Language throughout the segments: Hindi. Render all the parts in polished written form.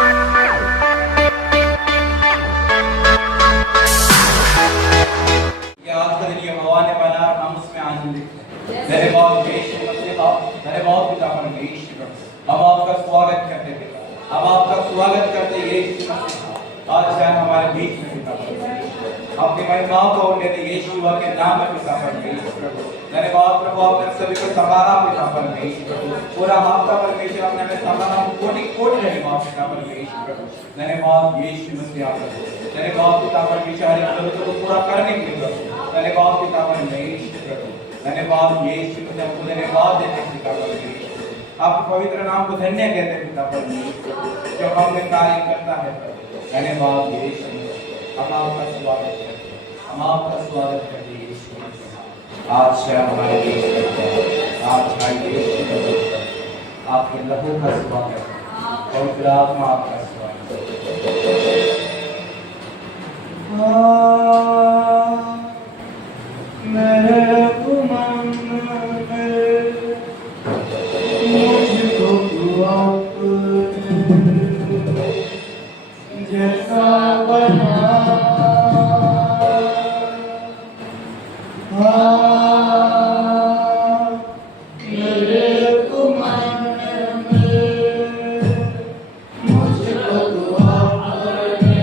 आज का दिन ये भगवान ने बनाया और हम उसमें आनंदित हैं। मेरे बाप यीशु मसीह मेरे बाप पिता परमेश्वर, हम आपका स्वागत करते पिता, हम आपका स्वागत करते यीशु मसीह। आज शायद हमारे बीच में पिता परमेश्वर, अपनी महिमाओं को उन्हें यीशु के नाम में पिता परमेश्वर, मेरे बाप प्रभु आपने सभी को संभाला पिता परमेश्वर, पूरा हफ्ता परमेश्वर आपने हमें संभाला, कोटि कोटि धन्यवाद पिता परमेश्वर, मेरे बाप यीशु मसीह आपने मेरे बाप पिता परमेश्वर हर एक जरूरत को पूरा करने के लिए मेरे बाप पिता परमेश्वर, मेरे बाप यीशु मसीह आपको धन्यवाद देते हैं पिता परमेश्वर, आपके पवित्र नाम को धन्य कहते हैं पिता परमेश्वर, जो हम में कार्य करता है मेरे बाप यीशु मसीह, हम आपका स्वागत करते हैं, हम आपका स्वागत करते हैं यीशु मसीह। आज से हमारे देश में आज हमारे देश में आपके लहू का स्वागत, पवित्र आत्मा आपका स्वागत। मेरे मन में मुझको तू अपने जैसा बना, मेरे मन में मुझको तू अपने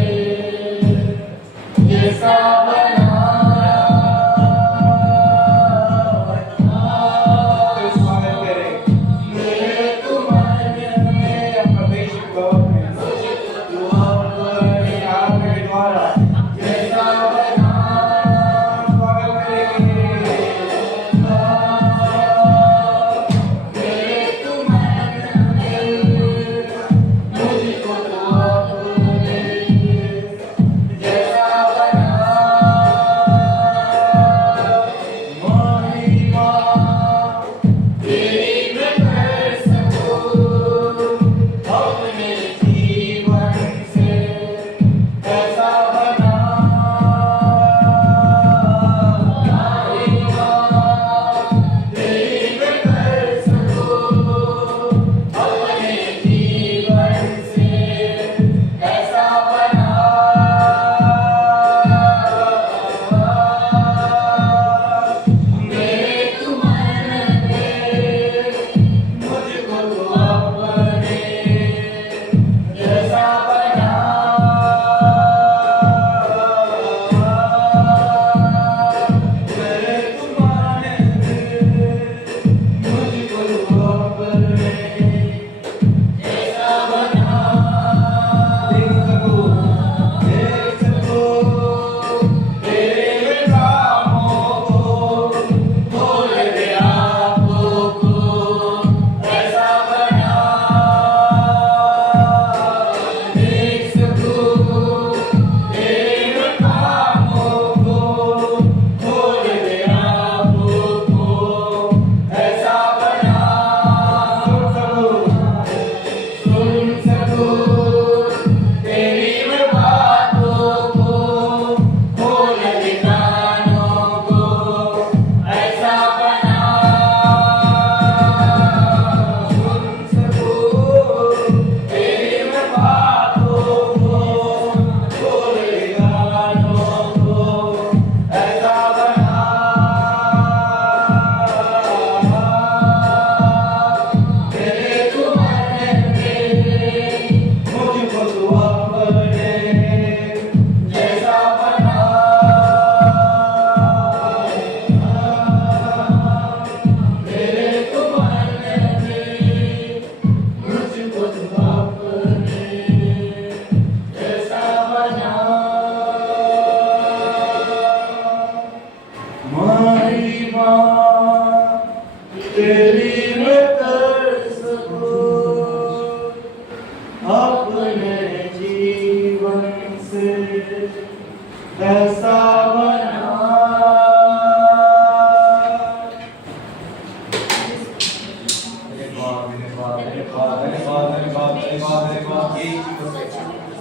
जैसा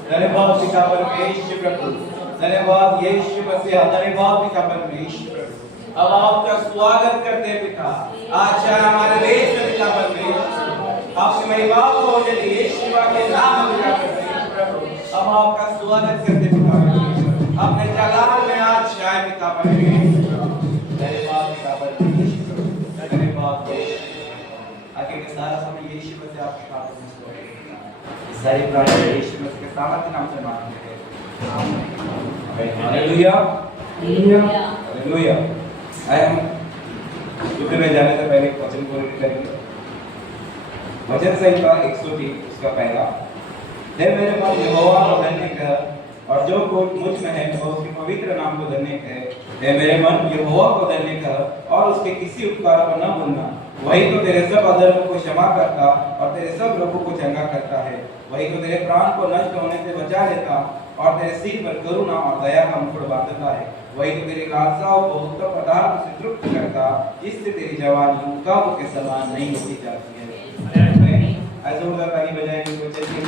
धन्यवाद पिता परमेश्वर प्रभु, धन्यवाद यीशु मसीह, धन्यवाद पिता परमेश्वर। अब आपका स्वागत करते हैं पिता, आज हमारे देश में पिता परमेश्वर, आपकी महिमा को यीशु के नाम में हम आपका स्वागत करते पिता परमेश्वर। अपने जलाल में आज शायद पिता परमेश्वर तेरे बाप पिता परमेश्वर तेरे बाप आगे के सारा समय यीशु मसीह आपके हाथों में सौंपे। सारी प्रार्थना यीशु मसीह के सामर्थ्य नाम से मांगते हैं। आमीन। Hallelujah hallelujah hallelujah. हम युद्ध में जाने से पहले वचन को रीड करेंगे। वचन संहिता 103 उसका पहला, हे मेरे मन यहोवा को धन्य कह और जो कुछ मुझ में है वह उसके पवित्र नाम को धन्य कह। हे मेरे मन यहोवा को धन्य कह और उसके किसी उपकार को न भूलना। वही तो तेरे सब अधर्मों को क्षमा करता और तेरे सब लोगों को चंगा करता है। वही तो तेरे प्राण को नष्ट होने से बचा लेता और तेरे सिर पर करुणा और दया का मुकुट बांधता है। वही तो तेरी लालसाओं को उत्तम पदार्थ से तृप्त करता, जिससे तेरी जवानी उकाबों के समान नहीं होती जाती है। ऐसे जोरदार ताली बजाएंगे तो चलिए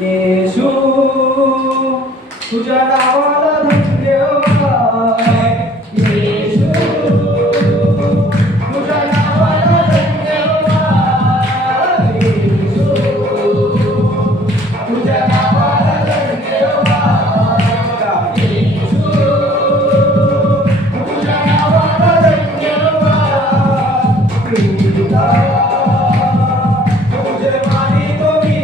येशू तुझ्या नावाला धन्यवाद, येशू तुझ्या नावाला धन्यवाद, येशू तुझ्या नावाला धन्यवाद, येशू तुझ्या नावाला धन्यवाद। तुझे मानितो मी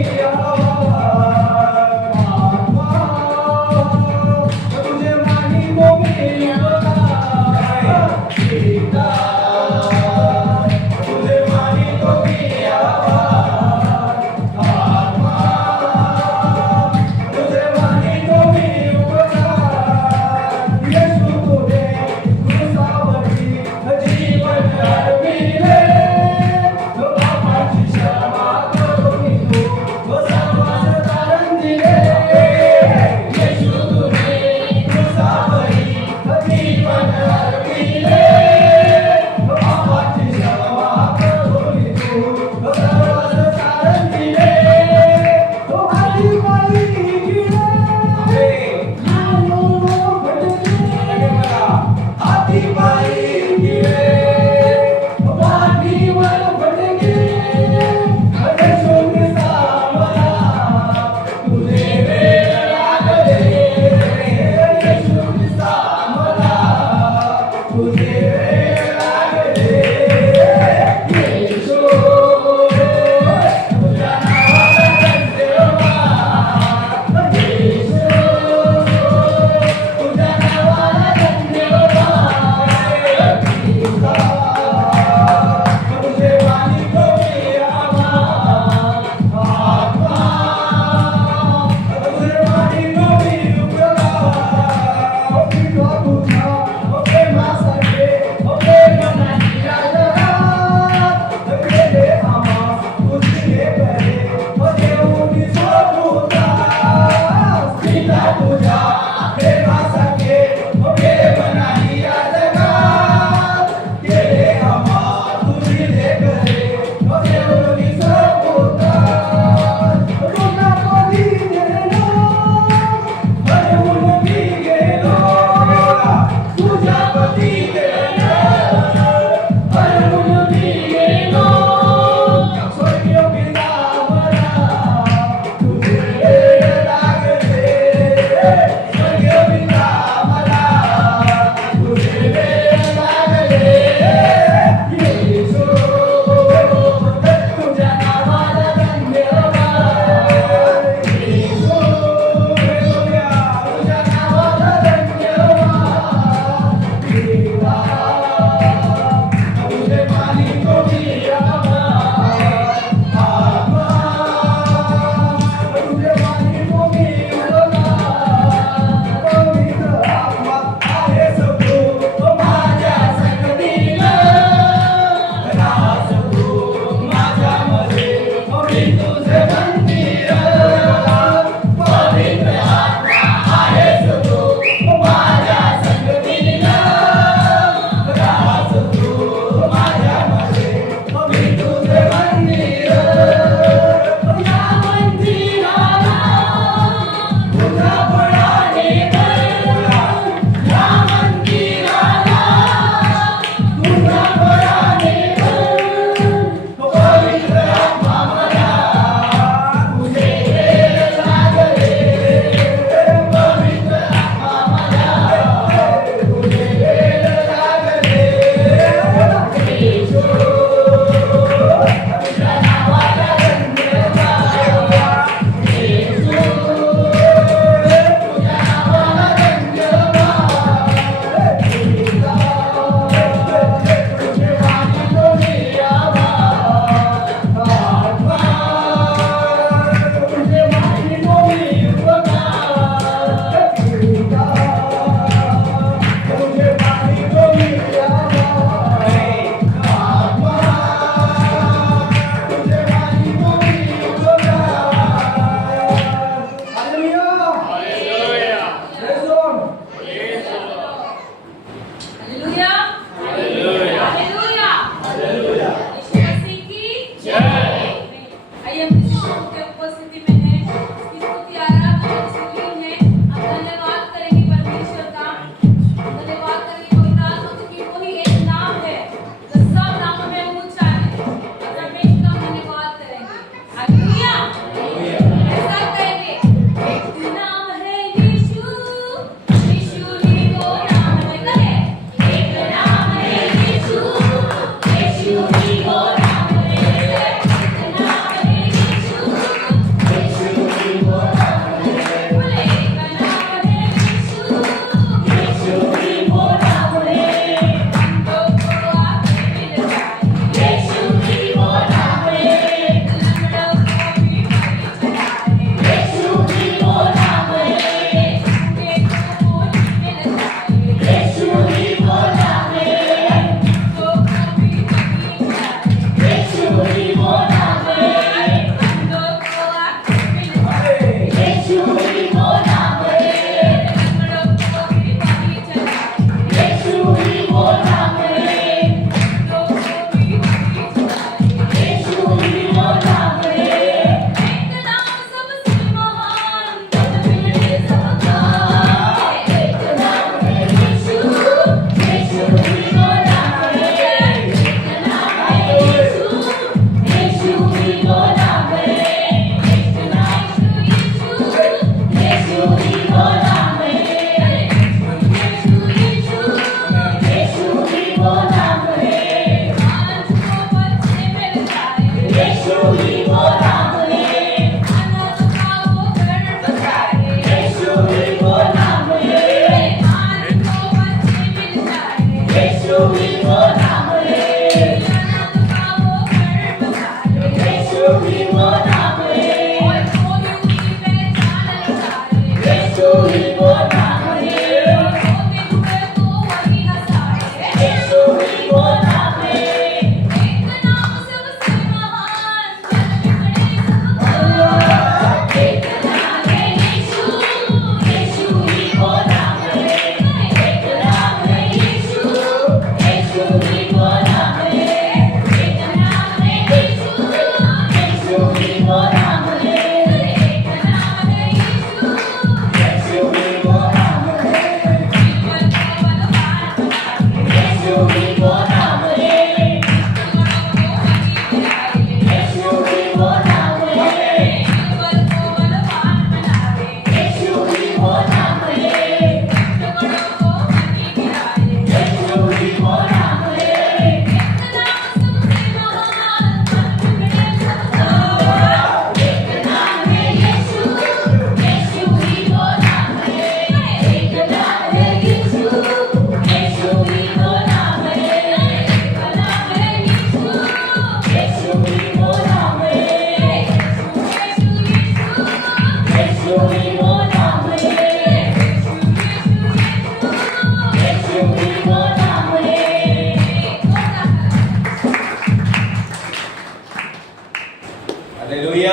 हालेलुया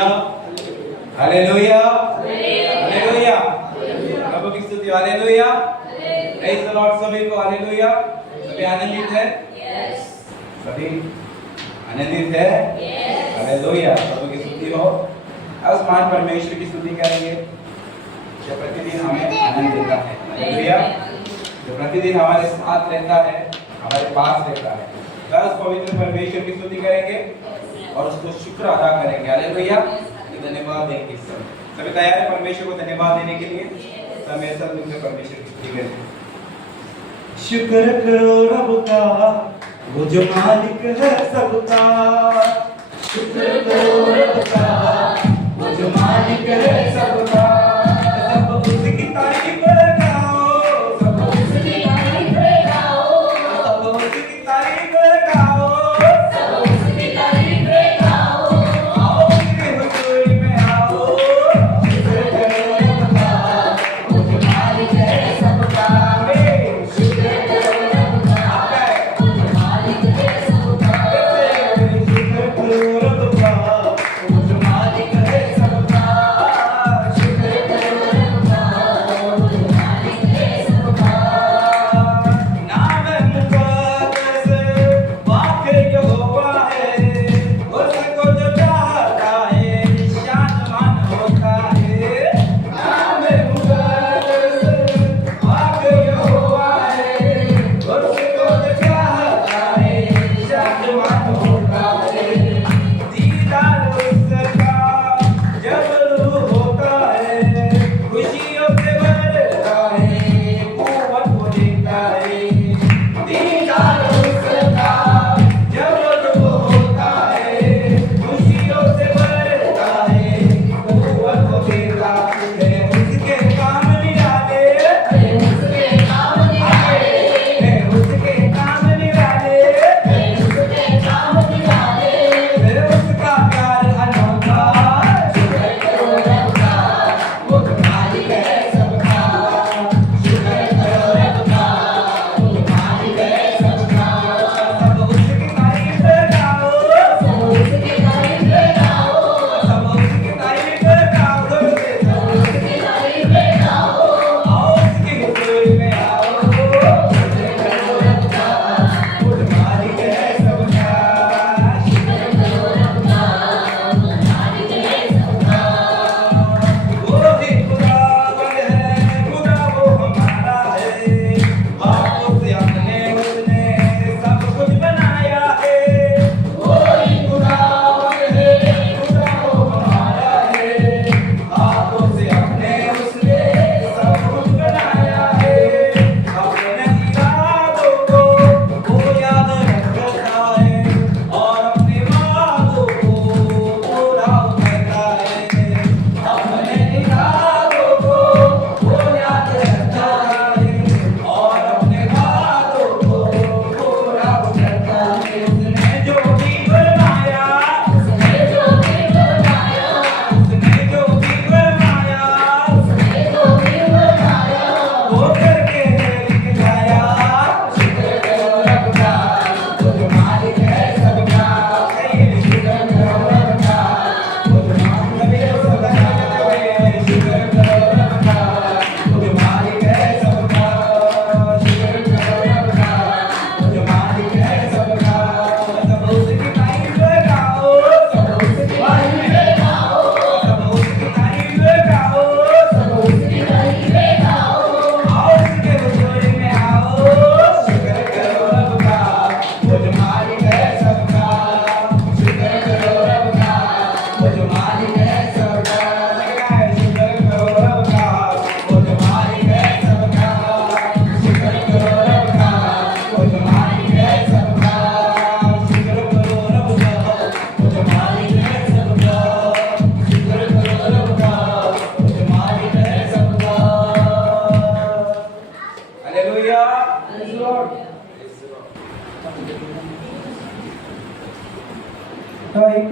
हालेलुया हालेलुया प्रभु की स्तुति हालेलुया प्रेज द लॉर्ड सभी को हालेलुया सभी आनंदित है सभी आनंदित है हालेलुया प्रभु की स्तुति हो आज महान परमेश्वर की स्तुति करेंगे जो प्रतिदिन हमें आनंद देता है हालेलुया जो प्रतिदिन हमारे साथ रहता है हमारे पास रहता है तो उस पवित्र परमेश्वर की स्तुति करेंगे और उसको शुक्र अदा करेंगे हालेलुया धन्यवाद देंगे सभी तैयार है परमेश्वर को धन्यवाद देने के लिए सब मेरे साथ मिलकर परमेश्वर की स्तुति करें शुक्र करो रब का वो जो मालिक है सबका शुक्र करो रब का वो जो मालिक है सबका सब उसकी तारीफ गाओ सब उसकी तारीफ गाओ सब उसकी तारीफ गाओ सब उसकी तारीफ गाओ आओ उसके हुजूर में आओ शुक्र करो रब का वो जो मालिक है सबका शुक्र करो रब का वो जो मालिक है सबका शुक्र करो रब का वो जो मालिक है सबका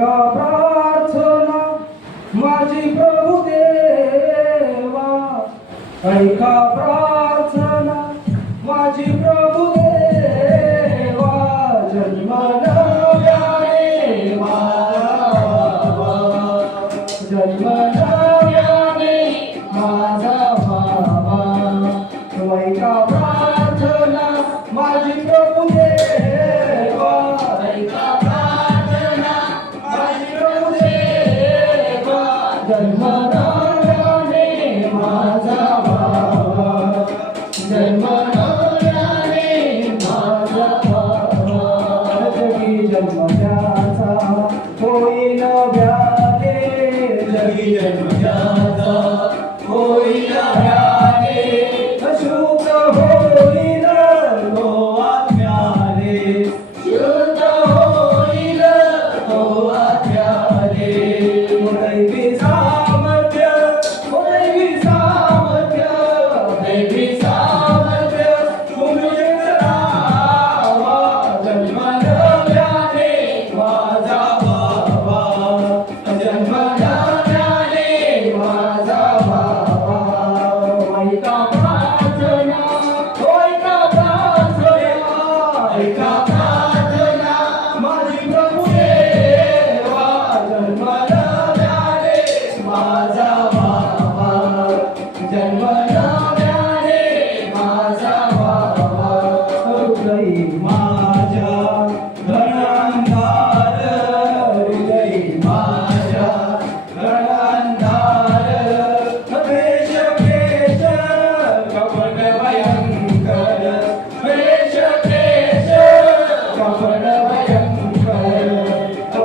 ऐका प्रार्थना माझी प्रभू देवा, ऐका प्रार्थना माझी प्रभु देवा, जन्म नव्याने माझा व्हावा, जन्म नव्याने माझा व्हावा, ऐका प्रार्थना माझी प्रभु देवा, ऐका प्रार्थना माझी प्रभु देवा, जन्म नव्याने माझा व्हावा, जन्म नव्याने माझा व्हावा, जगी जन्म त्याचा होईल नव्याने, जगी जन्म त्याचा होईल नव्याने, शुद्ध होईल तो आत्म्याने, शुद्ध होईल तो आत्म्याने, दैवी सामर्थ्य, दैवी सामर्थ्य, दैवी सामर्थ्य तुमचेच राहावा, जन्म नव्याने माझा व्हावा, जन्म नव्याने माझा व्हावा, ऐका प्रार्थना, ऐका प्रार्थना, ऐका प्रार्थना माझी प्रभु देवा, जन्म नव्याने माझा व्हावा, जन्म नव्याने माझा व्हावा, हृदयी माझ्या घनांधार, हृदयी माझ्या घनांधार, क्लेश क्लेश कपट भयंकर, क्लेश क्लेश कपट भयंकर,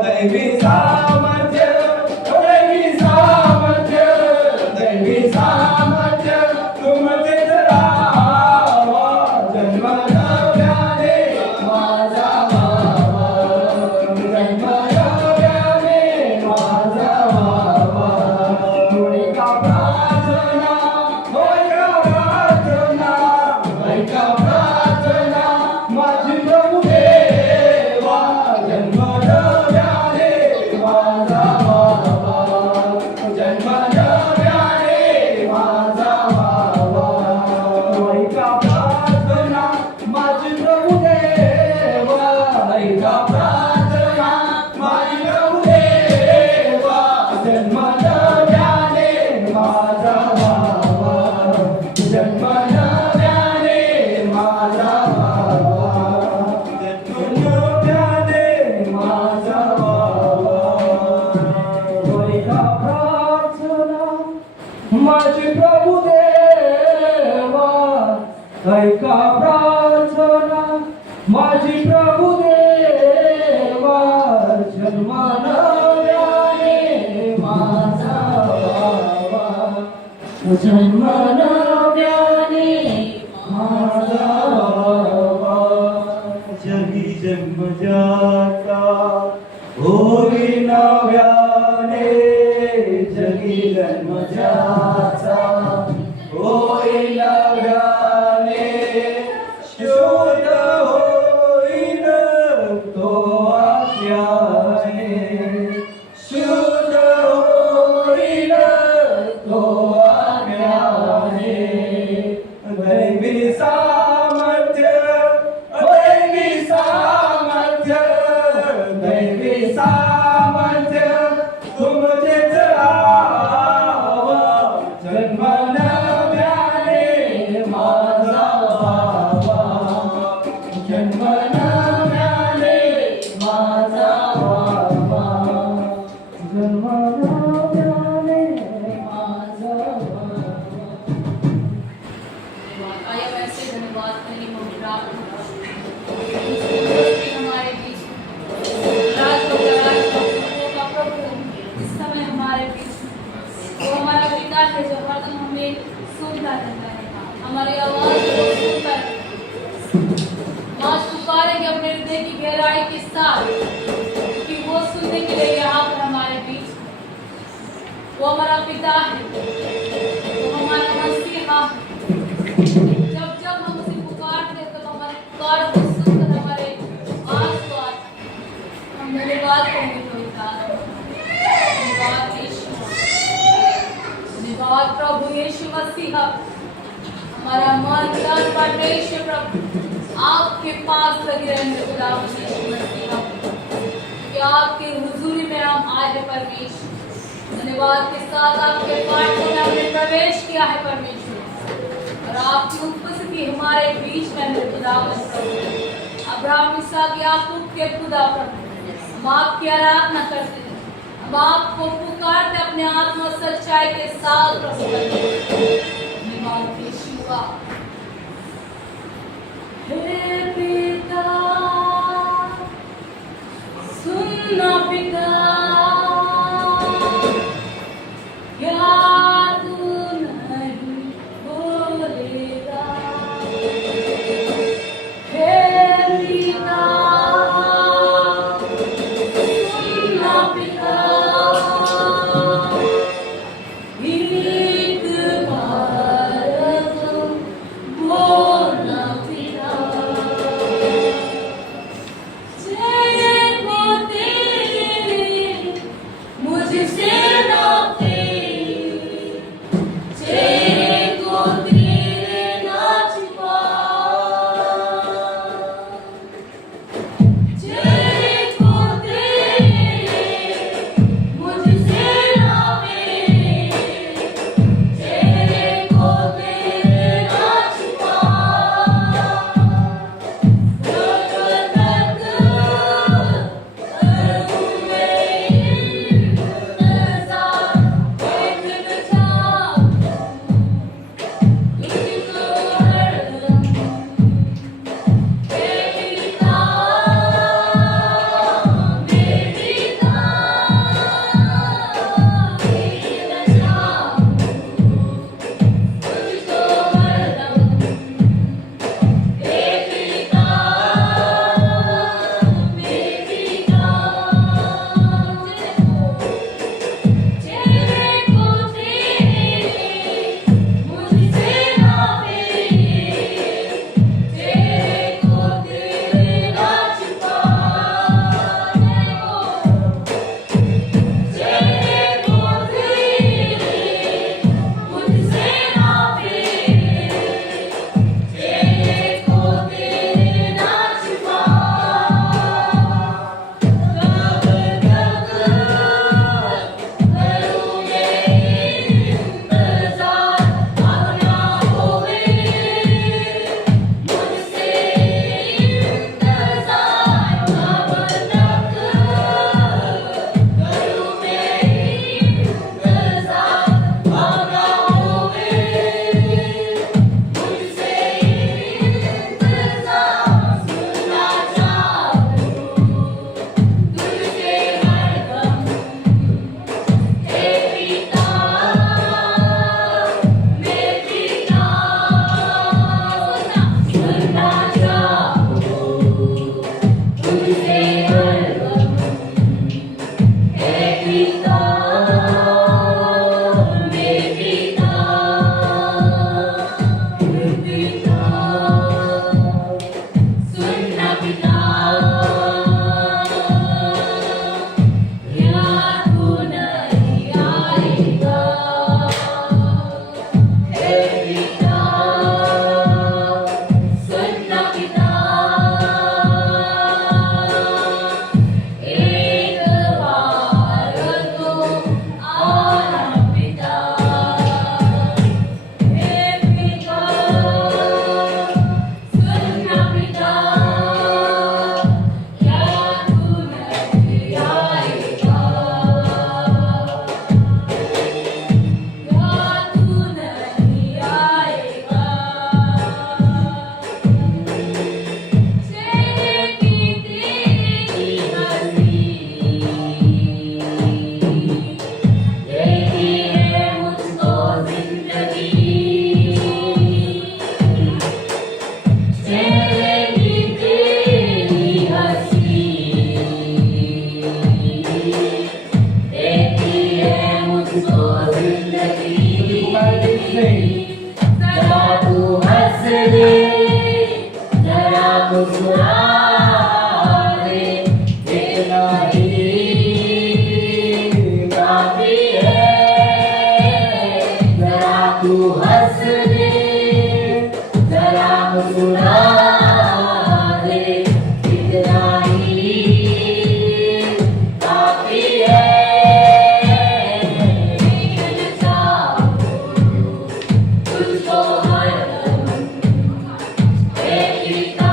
दैवी सामर्थ्य, दैवी सामर्थ्य, दैवी सामर्थ्य तुमचेच राहावा, जन्म नव्याने माझा व्हावा, जन्म नव्याने माझा व्हावा, ऐका प्रार्थना, ऐका प्रार्थना, ऐका प्रार्थना माझी प्रभु देवा, जन्म नव्याने माझा व्हावा, जन्म नव्याने माझा व्हावा, ऐका प्रार्थना माझी प्रभु देवा, ऐका प्रार्थना माझी प्रभु देवा, जन्म नव्याने माझा व्हावा, जन्म नव्याने माझा व्हावा, जन्म नव्याने माझा व्हावा, ऐका प्रार्थना माझी प्रभु देवा, ऐका प्रार्थना माझी प्रभु देवा, जन्म नव्याने माझा व्हावा, जन्म नव्याने माझा व्हावा, जगी जन्म ज्याचा होई नव्याने, जगी जन्म ज्याचा होई नव्याने, शुद्ध होईल तो आत्म्याने, शुद्ध होईल तो आत्म्याने, दैवी सामर्थ्य, दैवी सामर्थ्य, दैवी सामर्थ्य तुमचेच राहावा, जन्म नव्याने माझा व्हावा, जन्म नव्याने माझा व्हावा, जन्म नव्याने माझा व्हावा. आया वैसे धन्यवाद करने को प्राप्त हुआ हमारे बीच राज को का प्रभु इस समय हमारे बीच वो हमारा पिता है जो हरदम हमें सुनता रहता है, हमारी आवाज को सुनकर आज पुकारेंगे अपने हृदय की गहराई के साथ कि वो सुनने के लिए यहाँ पर हमारे बीच, वो हमारा पिता है, वो हमारा मसीहा है। जब जब हम उसे पुकारते हैं तब हमारे पुकार को सुनकर हमारे आस पास हम धन्यवाद करेंगे तो मसीहा हमारा मन तन परमेश्वर प्रभु आपके पास लगे रहेंगे खुदा यीशु मसीहा कि आपके हुजूरी में हम आए हैं परमेश्वर। धन्यवाद के साथ आपके पाठ में हमने प्रवेश किया है परमेश्वर और आपकी उपस्थिति हमारे बीच में है खुदा प्रभु। अब्राहम इसहाक याकूब के खुदा प्रभु हम आपकी आराधना करते हैं, हम आपको पुकारते अपने आत्मा सच्चाई के साथ प्रभु धन्यवाद यीशुआ। हे पिता सुनना पिता क्या तू नहीं बोलेगा। हे पिता सुनना पिता एक बार तो बोलना पिता। तेरे को तेरे मुझसे ना तेरे तेरे को तेरे ना छिपा। तेरे को तेरे मुझसे ना तेरे तेरे को तेरे ना छिपा। कब तक करूं मैं इंतज़ार एक बचाओ तुझको हरदम। हे पिता मेरे पिता मेरे बचाओ तुझको हरदम। हे पिता मेरे पिता तेरे को तेरे मुझसे ना तेरे तेरे को तेरे ना छिपा। तेरे को तेरे मुझसे ना तेरे तेरे को तेरे ना छिपा। कब तक करूं मैं इंतज़ार अब ना होवे मुझसे इंतज़ार। कब तक करूं मैं इंतज़ार अब ना होवे मुझसे इंतज़ार। सुनना चाहूं तुझसे हरदम। हे पिता मेरे पिता सुनना चाहूं तुझसे हरदम। हे पिता मेरे पिता पिता सुनना पिता क्या तू नहीं आएगा। हे पिता सुनना पिता एक बार तो आना पिता। हे पिता सुनना पिता क्या तू नहीं आएगा। क्या तू नहीं आएगा। तेरे की तेरी हंसी देती है मुझको जिंदगी। तेरे की तेरी हंसी देती है मुझको जिंदगी। जरा तू हंस दे जरा मुस्कुरा दे इतना ही काफी है। जरा तू हंस हंस दे, जरा मुस्कुरा दे, इतना ही काफी है। मैं चाहूं तुझको हरदम, मेरे पिता,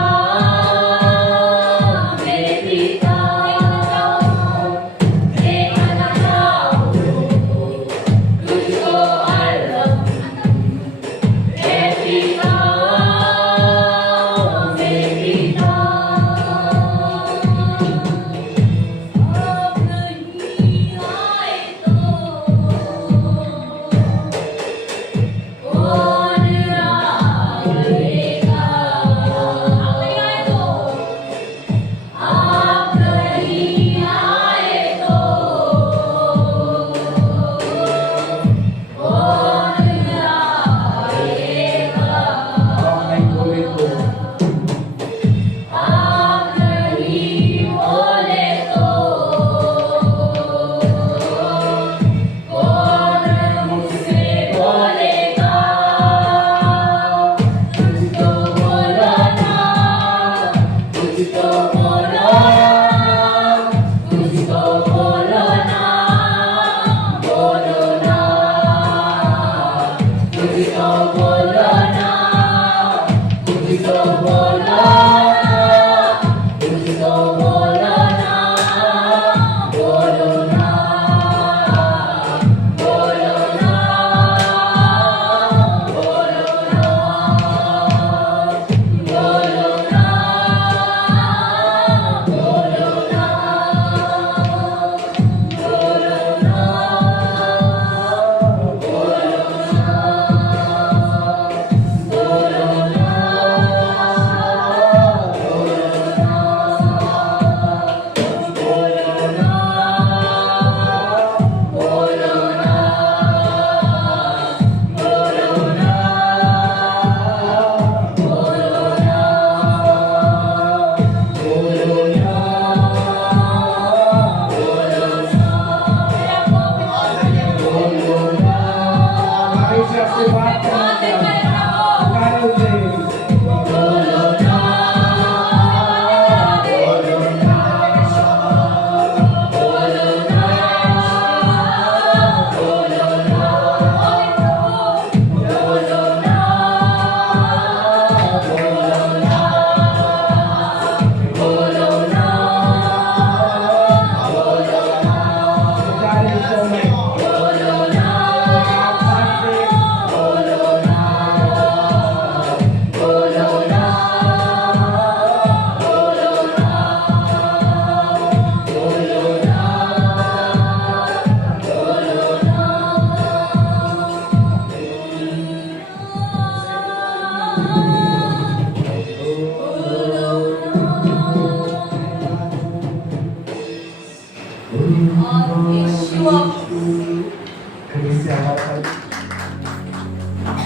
मेरे पिता। देखना चाहूं तुझको हरदम, मेरे पिता, मेरे पिता। आप नहीं आए तो कौन रहेगा? आप नहीं आए तो कौन रहेगा? आप नहीं बोले तो आप नहीं बोले तो कौन मुझसे बोलेगा? कुछ तो बोलो ना, कुछ तो बोलो ना, कुछ तो बोलो ना, बोलो ना, कुछ तो बोलो ना, कुछ तो बोलो ना, कुछ तो बोलो ना, बोलो ना, बोलो ना, बोलो ना, बोलो ना, बोलो ना, से बात करना पुकारो उसे। पुकारे इस समय। आप साथ में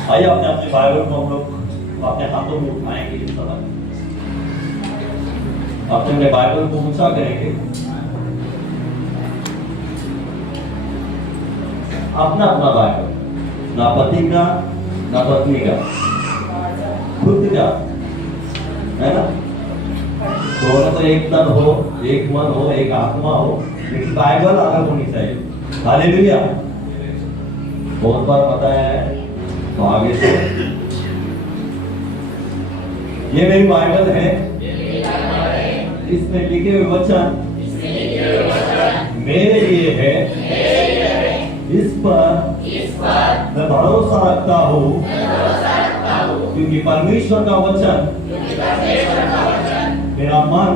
आइए अपने अपने बाइबल को हम लोग अपने हाथों में उठाएंगे इस समय। अपने बाइबल को ऊंचा करेंगे। अपना अपना बाइबल, ना पति का ना पत्नी का, खुद का, है ना? दोनों तो एक तन हो, एक मन हो, एक आत्मा हो, लेकिन बाइबल अलग होनी चाहिए। हालेलुया। बहुत बार पता है तो आगे से ये मेरी बाइबल है, इसमें लिखे हुए वचन मेरे लिए है, इस पर मैं भरोसा रखता हूँ, क्योंकि परमेश्वर का वचन मेरा मन,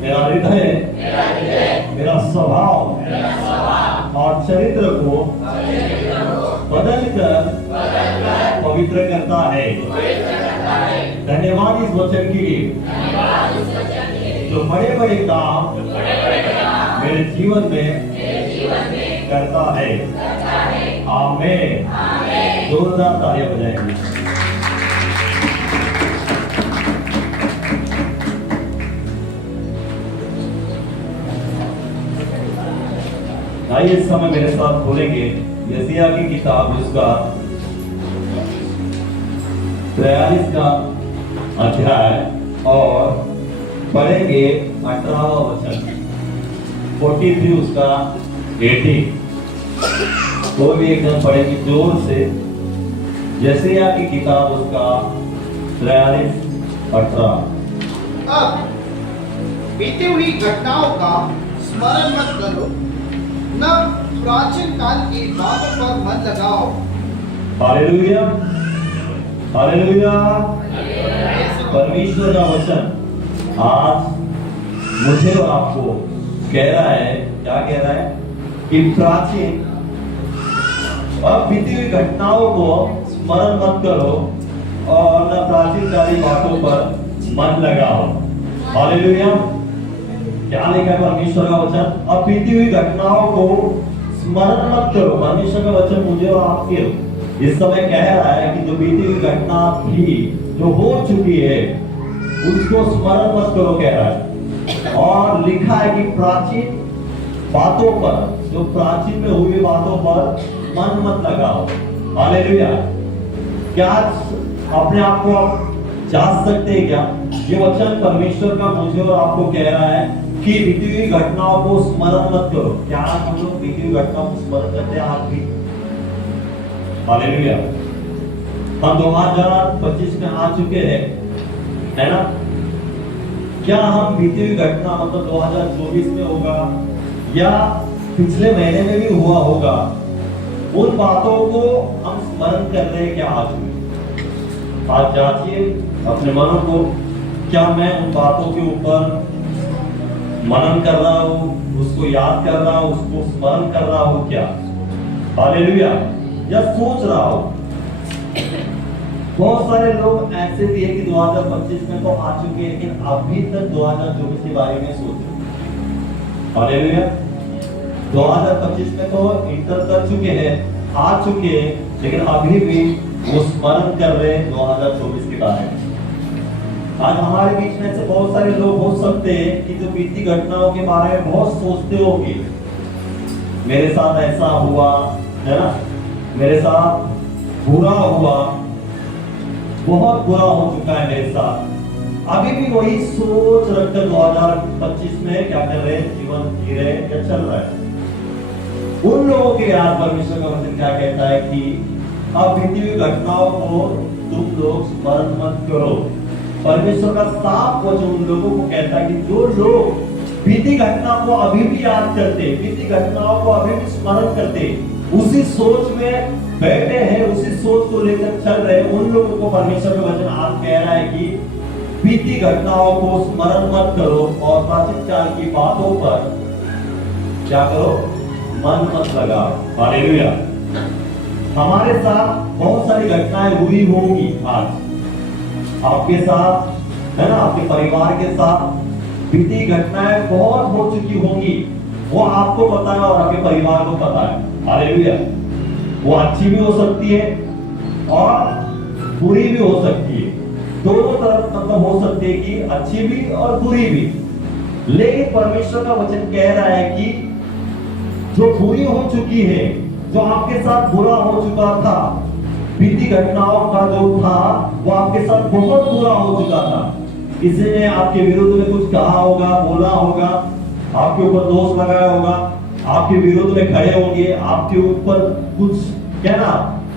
मेरा हृदय, मेरा स्वभाव और चरित्र को बदलकर पवित्र करता है। धन्यवाद इस वचन के लिए जो बड़े बड़े काम मेरे जीवन में करता है। आमीन। जोरदार तालियां बजाएंगे। आइए इस समय मेरे साथ खोलेंगे यशायाह की किताब, उसका 43 का अध्याय और पढ़ेंगे 18वां वचन, 43 उसका 18। तो भी एकदम पढ़ेंगे जोर से। यशायाह की किताब उसका 43:18। अब बीती हुई घटनाओं का स्मरण मत करो, न प्राचीन काल की बातों पर मन लगाओ। Hallelujah, hallelujah. परमेश्वर का वचन आज मुझे और आपको कह रहा है, क्या कह रहा है कि प्राचीन अब बीती हुई घटनाओं को स्मरण मत करो और न प्राचीन काली बातों पर मन लगाओ। हालेलुया। क्या लिखा है परमेश्वर का वचन? अब बीती हुई घटनाओं को स्मरण मत करो। परमेश्वर का वचन मुझे और आपके इस समय कह रहा है कि जो बीती हुई घटना थी, जो हो चुकी है, उसको स्मरण मत करो कह रहा है। और लिखा है कि प्राचीन बातों पर, जो प्राचीन में हुई बातों पर मन मत लगाओ। हालेलुया। क्या अपने आप को आप जांच सकते हैं क्या? ये वचन परमेश्वर का मुझे और आपको कह रहा है कि बीती हुई घटनाओं को स्मरण मत करो। क्या हम लोग बीती हुई घटनाओं को स्मरण करते हैं आज भी? हालेलुया। हम 2025 में आ चुके हैं, है ना? क्या हम बीती हुई घटना मतलब 2024 में होगा या पिछले महीने में भी हुआ होगा, उन बातों को हम स्मरण कर रहे हैं क्या आज भी? आज जांचिए अपने मनों को, क्या मैं उन बातों के ऊपर मनन कर रहा हूँ, उसको याद कर रहा हूँ, उसको स्मरण कर रहा हूँ क्या? हालेलुया। या सोच रहा हूँ? बहुत सारे लोग ऐसे भी है कि 2025 में तो आ चुके हैं लेकिन अभी तक 2024 के बारे में सोच रहे। हालेलुया। 2025 में तो इंटर कर चुके हैं, आ चुके हैं, लेकिन अभी भी वो स्मरण कर रहे हैं 2024 के बारे में। आज हमारे बीच में से बहुत सारे लोग हो सकते हैं कि जो बीती घटनाओं के बारे में बहुत सोचते होंगे, मेरे साथ ऐसा हुआ, है ना, मेरे साथ बुरा हुआ, बहुत बुरा हो चुका है मेरे साथ। अभी भी वही सोच रखकर 2025 में क्या कर रहे हैं, जीवन जी रहे हैं या चल रहा है। उन लोगों के याद परमेश्वर का वचन क्या कहता है कि अब बीती हुई घटनाओं को तुम लोग स्मरण मत करो। परमेश्वर का साफ वचन उन लोगों को कहता है कि जो लोग बीती घटना को अभी भी याद करते, बीती घटनाओं को अभी भी स्मरण करते, उसी सोच में बैठे हैं, उसी सोच को लेकर चल रहे, उन लोगों को परमेश्वर का वचन आज कह रहा है कि बीती घटनाओं को स्मरण मत करो और प्राचीन काल की बातों पर क्या करो, मन मत लगाओ। हालेलुया। हमारे साथ बहुत सारी घटनाएं हुई होंगी आज, आपके साथ, है ना, आपके परिवार के साथ बीती घटनाएं बहुत हो चुकी होंगी। वो आपको पता है और आपके परिवार को पता है। हालेलुया। वो अच्छी भी हो सकती है और बुरी भी हो सकती है, दोनों तरफ मतलब हो सकती है कि अच्छी भी और बुरी भी। लेकिन परमेश्वर का वचन कह रहा है कि जो बुरी हो चुकी है, जो आपके साथ बुरा हो चुका था, बीती घटनाओं का जो था वो आपके साथ बहुत बुरा हो चुका था। किसी ने आपके विरुद्ध में कुछ कहा होगा, बोला होगा, आपके ऊपर दोष लगाया होगा, आपके विरोध में खड़े होंगे, आपके ऊपर कुछ कहना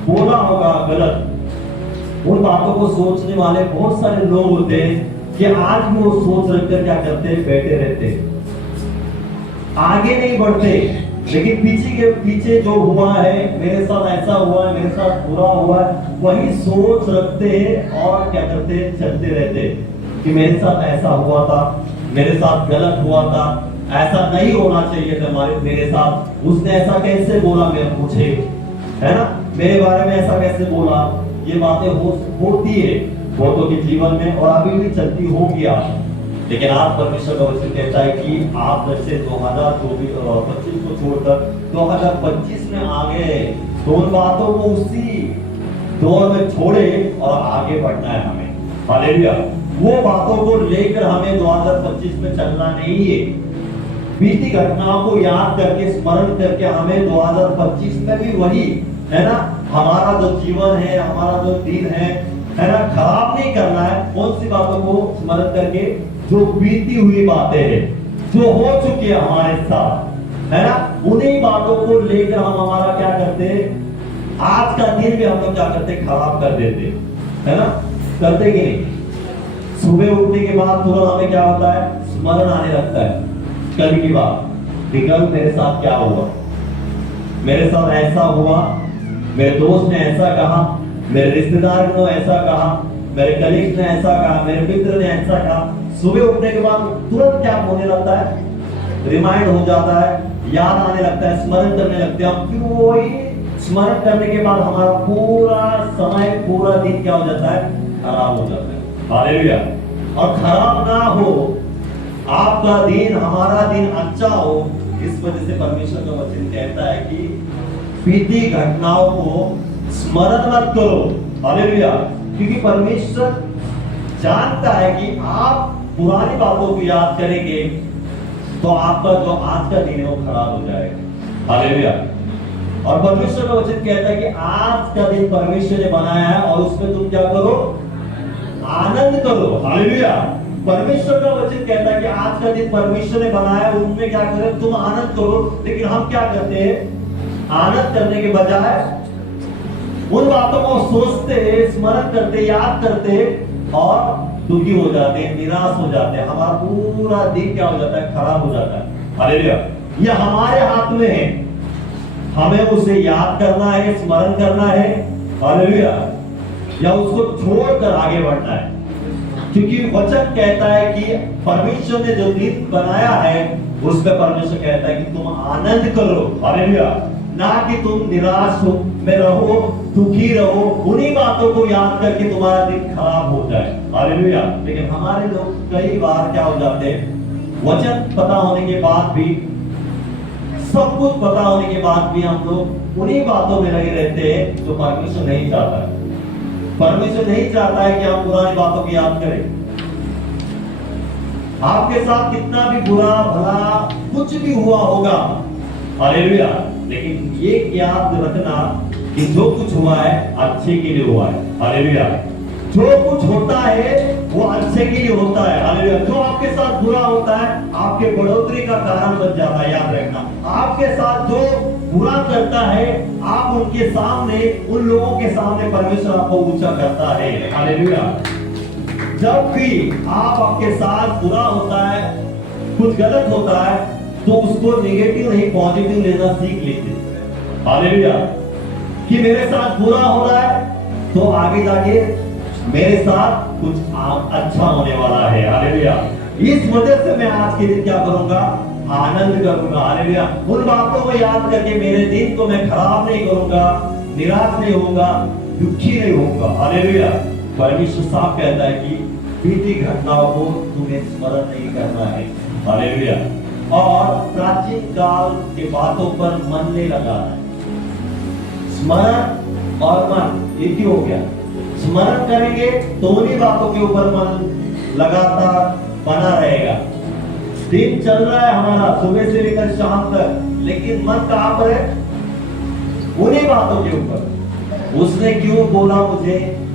बोला होगा गलत। उन बातों को सोचने वाले बहुत सारे लोग होते हैं कि आज भी वो सोच रखकर क्या करते हैं, बैठे रहते हैं, आगे नहीं बढ़ते। लेकिन पीछे जो हुआ है, मेरे साथ ऐसा हुआ है, मेरे साथ बुरा हुआ है, वही सोच रखते हैं और क्या करते हैं, चलते रहते हैं कि मेरे साथ ऐसा हुआ था, मेरे साथ गलत हुआ था, ऐसा नहीं होना चाहिए था मेरे साथ, उसने ऐसा कैसे बोला मुझे, है ना, मेरे बारे में ऐसा कैसे बोला। ये बातें होती है बहुतों के जीवन में और अभी भी चलती होंगी आज। लेकिन आज परमेश्वर का वचन कहता है कि आप जैसे 2025 को छोड़कर 2025 में आ गए, तो उन बातों को उसी दौर में छोड़े और आगे बढ़ना है हमें। हालेलुया। वो बातों को लेकर हमें 2025 में चलना नहीं है। बीती घटनाओं को याद करके, स्मरण करके हमें 2025 में भी वही, है ना, हमारा जो जीवन है, हमारा जो दिन है, है ना, खराब नहीं करना है। कौन सी बातों को स्मरण करके? जो बीती हुई बातें हैं, जो हो चुकी है हमारे साथ, है ना, उन्हीं बातों को लेकर हम हमारा क्या करते हैं, आज का दिन भी हम लोग क्या करते, खराब कर देते, है ना, करते कि नहीं? सुबह उठने के बाद तुरंत हमें क्या होता है, स्मरण आने लगता है कल की बात, कल मेरे साथ क्या हुआ, मेरे साथ ऐसा हुआ, मेरे दोस्त ने ऐसा कहा, मेरे रिश्तेदार ने ऐसा कहा, मेरे कलीग ने ऐसा कहा, मेरे मित्र ने ऐसा कहा। सुबह उठने के बाद तुरंत क्या होने लगता है, रिमाइंड हो जाता है, याद आने लगता है, स्मरण करने लगते हैं हम। फिर वही स्मरण करने के बाद हमारा पूरा समय, पूरा दिन क्या हो जाता है, खराब हो जाता है। हालेलुया। और खराब ना हो आपका दिन, हमारा दिन अच्छा हो, इस वजह से परमेश्वर का वचन कहता है कि बीती घटनाओं को स्मरण मत करो। हालेलुया। क्योंकि परमेश्वर जानता है कि आप पुरानी बातों को याद करेंगे तो आपका जो आज का दिन है वो खराब हो जाएगा। हालेलुया। और परमेश्वर का वचन कहता है कि आज का दिन परमेश्वर ने बनाया है और उसमें तुम क्या करो, आनंद करो। हालेलुया। परमेश्वर का वचन कहता है कि आज का दिन परमेश्वर ने बनाया है, उनमें क्या करें, तुम आनंद करो। लेकिन हम क्या करते हैं, आनंद करने के बजाय उन बातों को सोचते, स्मरण करते, याद करते और दुखी हो जाते हैं, निराश हो जाते हैं। हमारा पूरा दिन क्या हो जाता है, खराब हो जाता है। हालेलुया। यह हमारे हाथ में है, हमें उसे याद करना है, स्मरण करना है। हालेलुया। या उसको छोड़कर आगे बढ़ना है। क्योंकि वचन कहता है कि परमेश्वर ने जो दिन बनाया है उस पर परमेश्वर कहता है कि तुम आनंद करो। हालेलुया। ना कि तुम निराश हो में रहो, दुखी रहो, उन्हीं बातों को याद करके तुम्हारा दिन खराब हो जाए। हालेलुया। लेकिन हमारे लोग कई बार क्या हो जाते हैं, वचन पता होने के बाद भी, सब कुछ पता होने के बाद भी हम लोग उन्हीं बातों में लगे रहते हैं जो परमेश्वर नहीं चाहता है। परमेश्वर नहीं चाहता है कि हम पुरानी बातों की याद करें। आपके साथ कितना भी बुरा भला कुछ भी हुआ होगा, हालेलुया, लेकिन ये याद रखना कि जो कुछ हुआ है अच्छे के लिए हुआ है। हालेलुया। जो कुछ होता है वो अच्छे के लिए होता है। हालेलुया। जो आपके साथ बुरा होता है आपके बढ़ोतरी का कारण बन जाता है। याद रखना, आपके साथ जो बुरा करता है, आप उनके सामने, उन लोगों के सामने परमेश्वर आपको ऊंचा करता है। हालेलुया। जब भी आपके साथ बुरा होता है, कुछ गलत होता है, तो उसको नेगेटिव नहीं पॉजिटिव लेना सीख लेते। हालेलुया। कि मेरे साथ बुरा हो रहा है तो आगे जाके मेरे साथ कुछ अच्छा होने वाला है। हालेलुया। इस वजह से मैं आज के दिन क्या करूंगा, आनंद करूंगा। हालेलुया। उन बातों को याद करके मेरे दिन को मैं खराब नहीं करूंगा, निराश नहीं होऊंगा, दुखी नहीं होऊंगा। हालेलुया। परमेश्वर साफ कहता है कि बीती घटनाओं को तुम्हें स्मरण नहीं करना है। हालेलुया। और प्राचीन काल के बातों पर मन नहीं लगाना है। स्मरण और मन एक ही हो गया। स्मरण करेंगे तो उन्हीं बातों के ऊपर मन लगातार बना रहेगा। दिन चल रहा है हमारा सुबह से लेकर शाम तक, लेकिन मन कहां पर है, उन्हीं बातों के ऊपर। उसने क्यों बोला मुझे,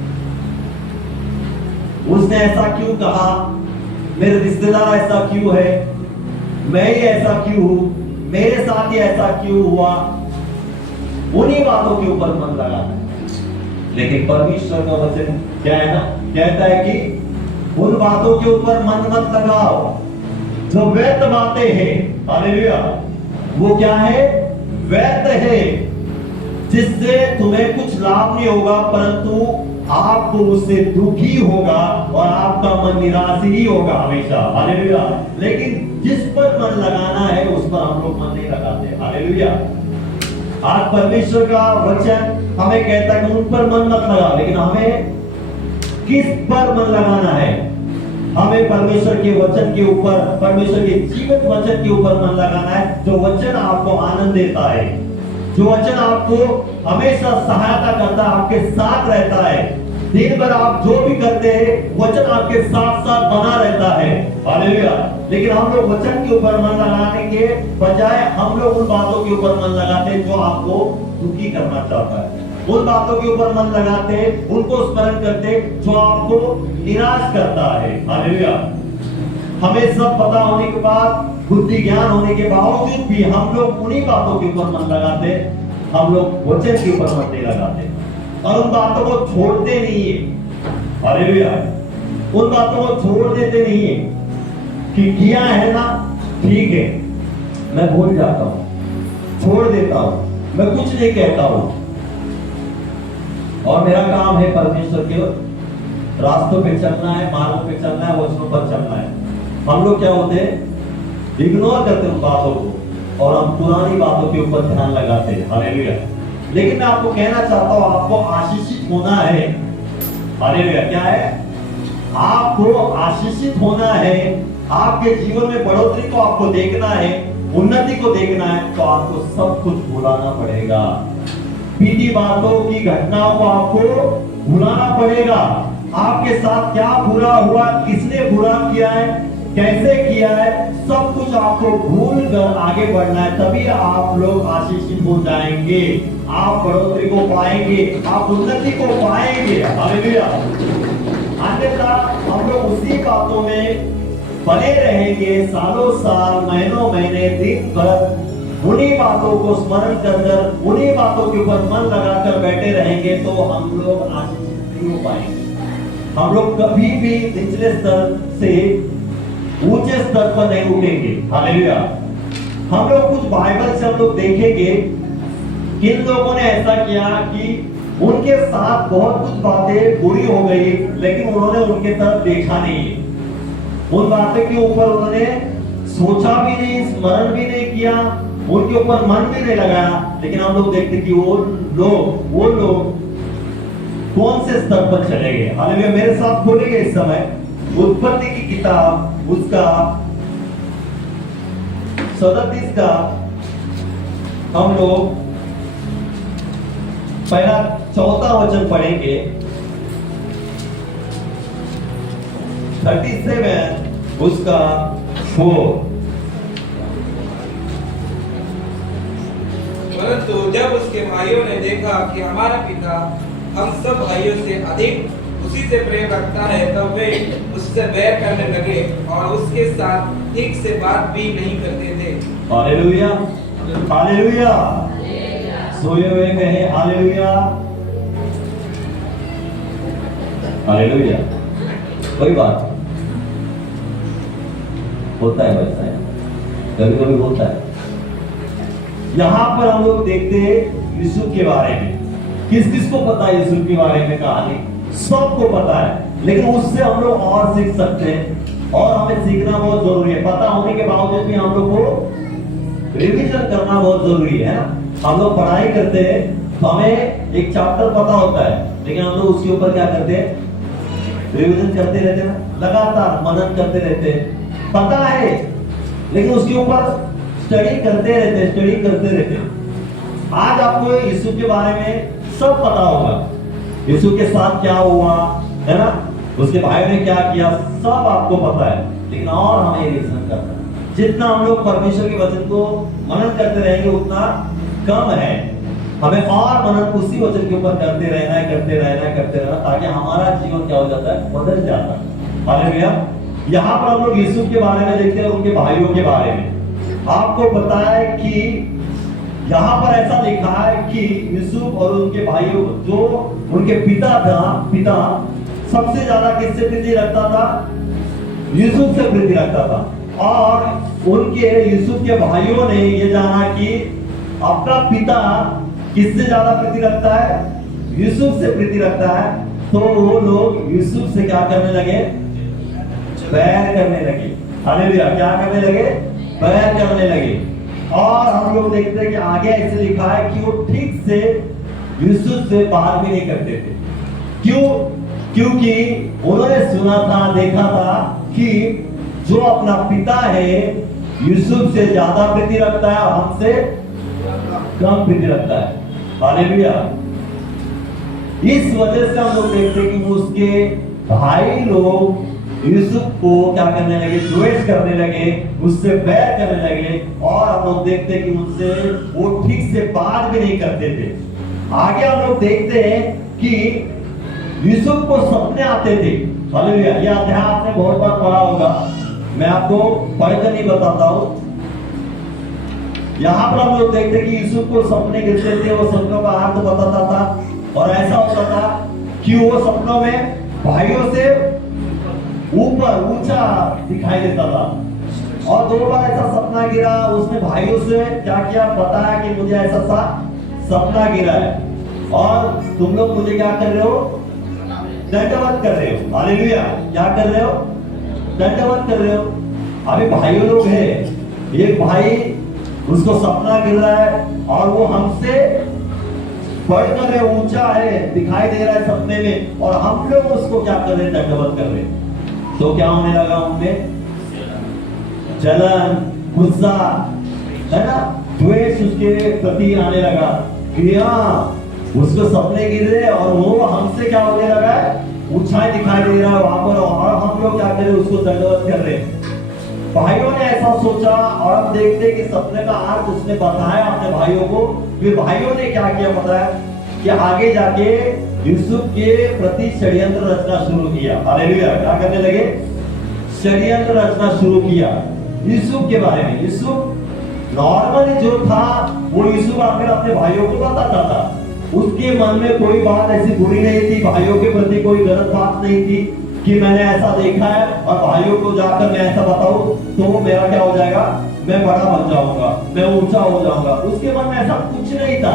उसने ऐसा क्यों कहा, मेरे रिश्तेदार ऐसा क्यों है, मैं ही ऐसा क्यों हूं, मेरे साथ ही ऐसा क्यों हुआ, उन्हीं बातों के ऊपर मन लगाना है। लेकिन परमेश्वर का वचन क्या है ना, कहता है कि उन बातों के ऊपर मन मत लगाओ जो व्यर्थ बातें हैं। हालेलुया। वो क्या है, व्यर्थ है, जिससे तुम्हें कुछ लाभ नहीं होगा, परंतु आपको उससे दुखी होगा और आपका मन निराश ही होगा हमेशा। हालेलुया। लेकिन जिस पर मन लगाना है उस पर हम लोग मन नहीं लगाते। हालेलुया। आज परमेश्वर का वचन हमें कहता है कि उन पर मन मत लगा, लेकिन हमें किस पर मन लगाना है, हमें परमेश्वर के वचन के ऊपर, परमेश्वर के जीवित वचन के ऊपर मन लगाना है। जो वचन आपको आनंद देता है, जो वचन आपको हमेशा सहायता करता है, आपके साथ रहता है, दिन भर आप जो भी करते हैं वचन आपके साथ साथ बना रहता है। हालेलुया। लेकिन हम लोग वचन के ऊपर मन लगाने के बजाय हम लोग उन बातों के ऊपर मन लगाते हैं जो आपको दुखी करना चाहता है। उन बातों के ऊपर मन लगाते, उनको स्मरण करते जो आपको निराश करता है। हालेलुया। हमें सब पता होने के बाद, बुद्धि ज्ञान होने के बावजूद भी हम लोग उन्हीं बातों के ऊपर मन लगाते, हम लोग वचन के ऊपर मन नहीं लगाते और उन बातों को छोड़ते नहीं है। हालेलुया। उन बातों को छोड़ देते नहीं है कि किया है ना, ठीक है, मैं भूल जाता हूं, छोड़ देता हूं, मैं कुछ नहीं कहता हूं और मेरा काम है परमेश्वर के रास्तों पे चलना है, मार्गों पे चलना है, वचनों पर चलना है। हम लोग क्या होते हैं, इग्नोर करते हैं उन बातों को और हम पुरानी बातों के ऊपर ध्यान लगाते हैं। हालेलुया। लेकिन मैं आपको कहना चाहता हूं, आपको आशीषित होना है। हालेलुया। क्या है? आपको आशीषित होना है। आपके जीवन में बढ़ोतरी को आपको देखना है, उन्नति को देखना है, तो आपको सब कुछ भुलाना पड़ेगा। बीती बातों की घटनाओं को आपको भुलाना पड़ेगा। आपके साथ क्या बुरा हुआ, किसने बुरा किया है, कैसे किया है, सब कुछ आपको भूल कर आगे बढ़ना है। तभी आप लोग आशीषित हो जाएंगे, आप बढ़ोतरी को पाएंगे, आप उन्नति को पाएंगे। हालेलुया। अन्यथा हम लोग उसी बातों में बने रहेंगे, सालों साल, महीनों महीने, दिन भर उन्हीं बातों को स्मरण कर उन्हीं बातों के ऊपर मन लगाकर बैठे रहेंगे, तो हम लोग आशीषित नहीं हो पाएंगे। हम लोग कभी भी निचले स्तर से ऊंचे स्तर पर नहीं उठेंगे। हालेलुया। हम लोग कुछ बाइबल से हम लोग देखेंगे, किन लोगों ने ऐसा किया कि उनके साथ बहुत कुछ बातें बुरी हो गई, लेकिन उन्होंने उनके तरफ देखा नहीं, उन बातों के ऊपर उन्होंने सोचा भी नहीं, स्मरण भी नहीं किया, उनके ऊपर मन भी नहीं लगाया। लेकिन हम लोग देखते कि वो लोग कौन से स्तर पर चले गए। हालेलुया। मेरे साथ खोलिए इस समय उत्पत्ति की किताब, उसका 37 का हम लोग पहला 4था वचन पढ़ेंगे। 37 उसका 4। परंतु जब उसके भाइयों ने देखा कि हमारा पिता हम सब भाइयों से अधिक उसी से प्रेम रखता है, तब वे उससे बैर करने लगे और उसके साथ ठीक से बात भी नहीं करते थे। हालेलुया। हालेलुया। सोए हुए कहे हालेलुया। हालेलुया। कोई बात होता है, वैसा है, कभी कभी होता है। यहां पर हम लोग देखते हैं यूसुफ के बारे में। किस किस को पता है यूसुफ के बारे में कहानी? सबको पता है, लेकिन उससे हम लोग और सीख सकते हैं और हमें सीखना बहुत जरूरी है। पता होने के बावजूद भी हम लोग को रिवीजन करना बहुत जरूरी है ना। हम लोग पढ़ाई करते हैं तो हमें एक चैप्टर पता होता है, लेकिन हम लोग उसके ऊपर क्या करते हैं, रिवीजन करते रहते हैं, लगातार मनन करते रहते हैं। पता है लेकिन उसके ऊपर स्टडी करते रहते। आज आपको यीशु के बारे में सब पता होगा, यीशु के साथ क्या हुआ है ना, उसके भाई ने क्या किया, सब आपको पता है। लेकिन और हमें रिवीजन करना है। जितना हम लोग परमेश्वर के वचन को मनन करते रहेंगे उतना कम है। हमें और मनन उसी वचन के ऊपर करते रहना, ताकि हमारा जीवन क्या हो जाता है, बदल जाता है। हालेलुया। यहाँ पर हम लोग यूसुफ के बारे में देखते हैं, उनके भाइयों के बारे में। आपको पता है कि यहाँ पर ऐसा लिखा है कि यूसुफ और उनके भाइयों, जो उनके पिता सबसे ज्यादा किससे प्रीति रखता था? यूसुफ से प्रीति रखता था। और उनके यूसुफ के भाइयों ने ये जाना कि अपना पिता किससे ज्यादा प्रीति रखता है? यूसुफ से प्रीति रखता है। तो वो लोग यूसुफ से क्या करने लगे? बैर करने लगे। हालेलुया। क्या करने लगे? बैर करने लगे। और हम लोग देखते हैं कि आगे ऐसे लिखा है कि वो ठीक से यूसुफ से बात भी नहीं करते थे। क्यों? क्योंकि उन्होंने सुना था, देखा था कि जो अपना पिता है यूसुफ से ज्यादा प्रीति रखता है और हमसे कम प्रीति रखता है। हालेलुया। इस वजह से हम लोग देखते हैं कि उसके भाई लोग यूसुफ को क्या करने लगे? द्वेष करने लगे, उससे बैर करने लगे। और हम लोग देखते हैं कि उनसे वो ठीक से बात भी नहीं करते थे। आगे हम लोग देखते हैं कि यूसुफ को सपने आते थे। हालेलुया। यह अध्याय आपने बहुत बार पढ़ा होगा, मैं आपको पढ़कर नहीं बताता हूं। यहाँ पर हम लोग देखते हैं कि यूसुफ को सपने गिरते थे, वो सपनों का अर्थ बताता था और ऐसा होता था कि वो सपनों में भाइयों से ऊपर ऊंचा दिखाई देता था। और 2 बार ऐसा सपना गिरा, उसने भाइयों से क्या किया, बताया कि मुझे ऐसा सा सपना गिरा है और तुम लोग मुझे क्या कर रहे हो, दंडवत कर रहे हो। हालेलुया। क्या कर रहे हो, दंडवत कर रहे हो। अभी भाइयों लोग हैं, एक भाई उसको सपना गिर रहा है और वो हमसे बढ़कर है, ऊंचा है, दिखाई दे रहा है सपने में, और हम लोग उसको क्या कर रहे हैं, दंडवत कर रहे हैं। तो क्या होने लगा उनमें, जलन, गुस्सा, है ना, द्वेष उसके प्रति आने लगा कि हाँ उसको सपने गिर रहे और वो हमसे क्या होने लगा है, ऊंचाई दिखाई दे रहा है वहां पर, और हम लोग क्या कर रहे हैं, उसको दंडवत कर रहे हैं। भाइयों ने ऐसा सोचा और हम देखते कि सपने का अर्थ उसने बताया अपने भाइयों को। फिर भाइयों ने क्या किया पता है कि आगे जाके यूसुफ के प्रति षड्यंत्र रचना शुरू किया। हालेलुया। क्या करने लगे, षड्यंत्र रचना शुरू किया यूसुफ के बारे में। यूसुफ नॉर्मली जो था वो यूसुफ आकर अपने भाइयों को बताता था, उसके मन में कोई बात ऐसी बुरी नहीं थी, भाइयों के प्रति कोई गलत बात नहीं थी कि मैंने ऐसा देखा है और भाइयों को जाकर मैं ऐसा बताऊं तो मेरा क्या हो जाएगा, मैं बड़ा बन जाऊंगा, मैं ऊंचा हो जाऊंगा। उसके मन में ऐसा कुछ नहीं था।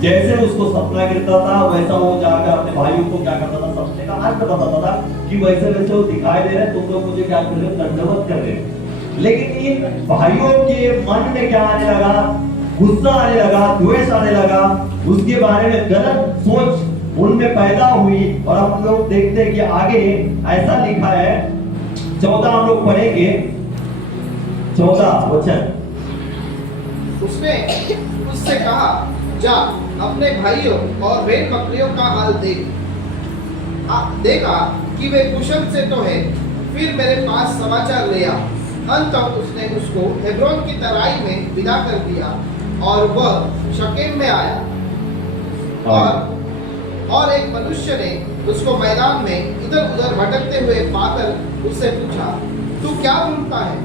जैसे उसको सपना गिरता था वैसा वो जाकर अपने भाइयों को क्या करता था, सपने का अर्थ बताता था कि वैसे वैसे वो दिखाई दे रहे, तुम लोग मुझे क्या कर रहे हो, दंडवत कर रहे हो। लेकिन इन भाइयों के मन में क्या आने लगा, गुस्सा आने लगा, द्वेष आने लगा, उसके बारे में गलत सोच उनमें पैदा हुई। और हम लोग देखते हैं कि आगे ऐसा लिखा है, 14 हम लोग पढ़ेंगे, 14 वचन। उसने उससे कहा, जा अपने भाइयों और भेड़ बकरियों का हाल देख। देखा कि वे कुशल से तो है, फिर मेरे पास समाचार ले आ। अंततः उसने उसको हेब्रोन की तराई में विदा कर दिया और वह शकेम में आया। और एक मनुष्य ने उसको मैदान में इधर उधर भटकते हुए पाकर उससे पूछा, तू क्या ढूंढता है?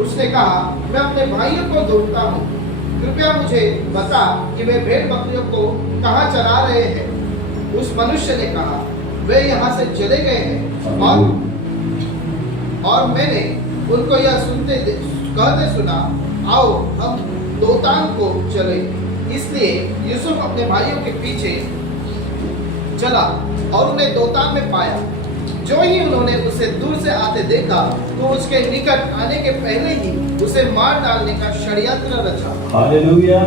उसने कहा, मैं अपने भाइयों को ढूंढता हूँ, कृपया मुझे बता कि वे भेड़ बकरियों को कहाँ चरा रहे हैं। उस मनुष्य ने कहा, वे यहाँ से चले गए हैं और मैंने उनको यह कहते सुना, आओ हम दोतान को चले। इसलिए यूसुफ अपने भाइयों के पीछे चला और उन्हें दोतान में पाया। जो ही उन्होंने उसे दूर से आते देखा तो उसके निकट आने के पहले ही उसे मार डालने का षड्यंत्र रचा। Hallelujah,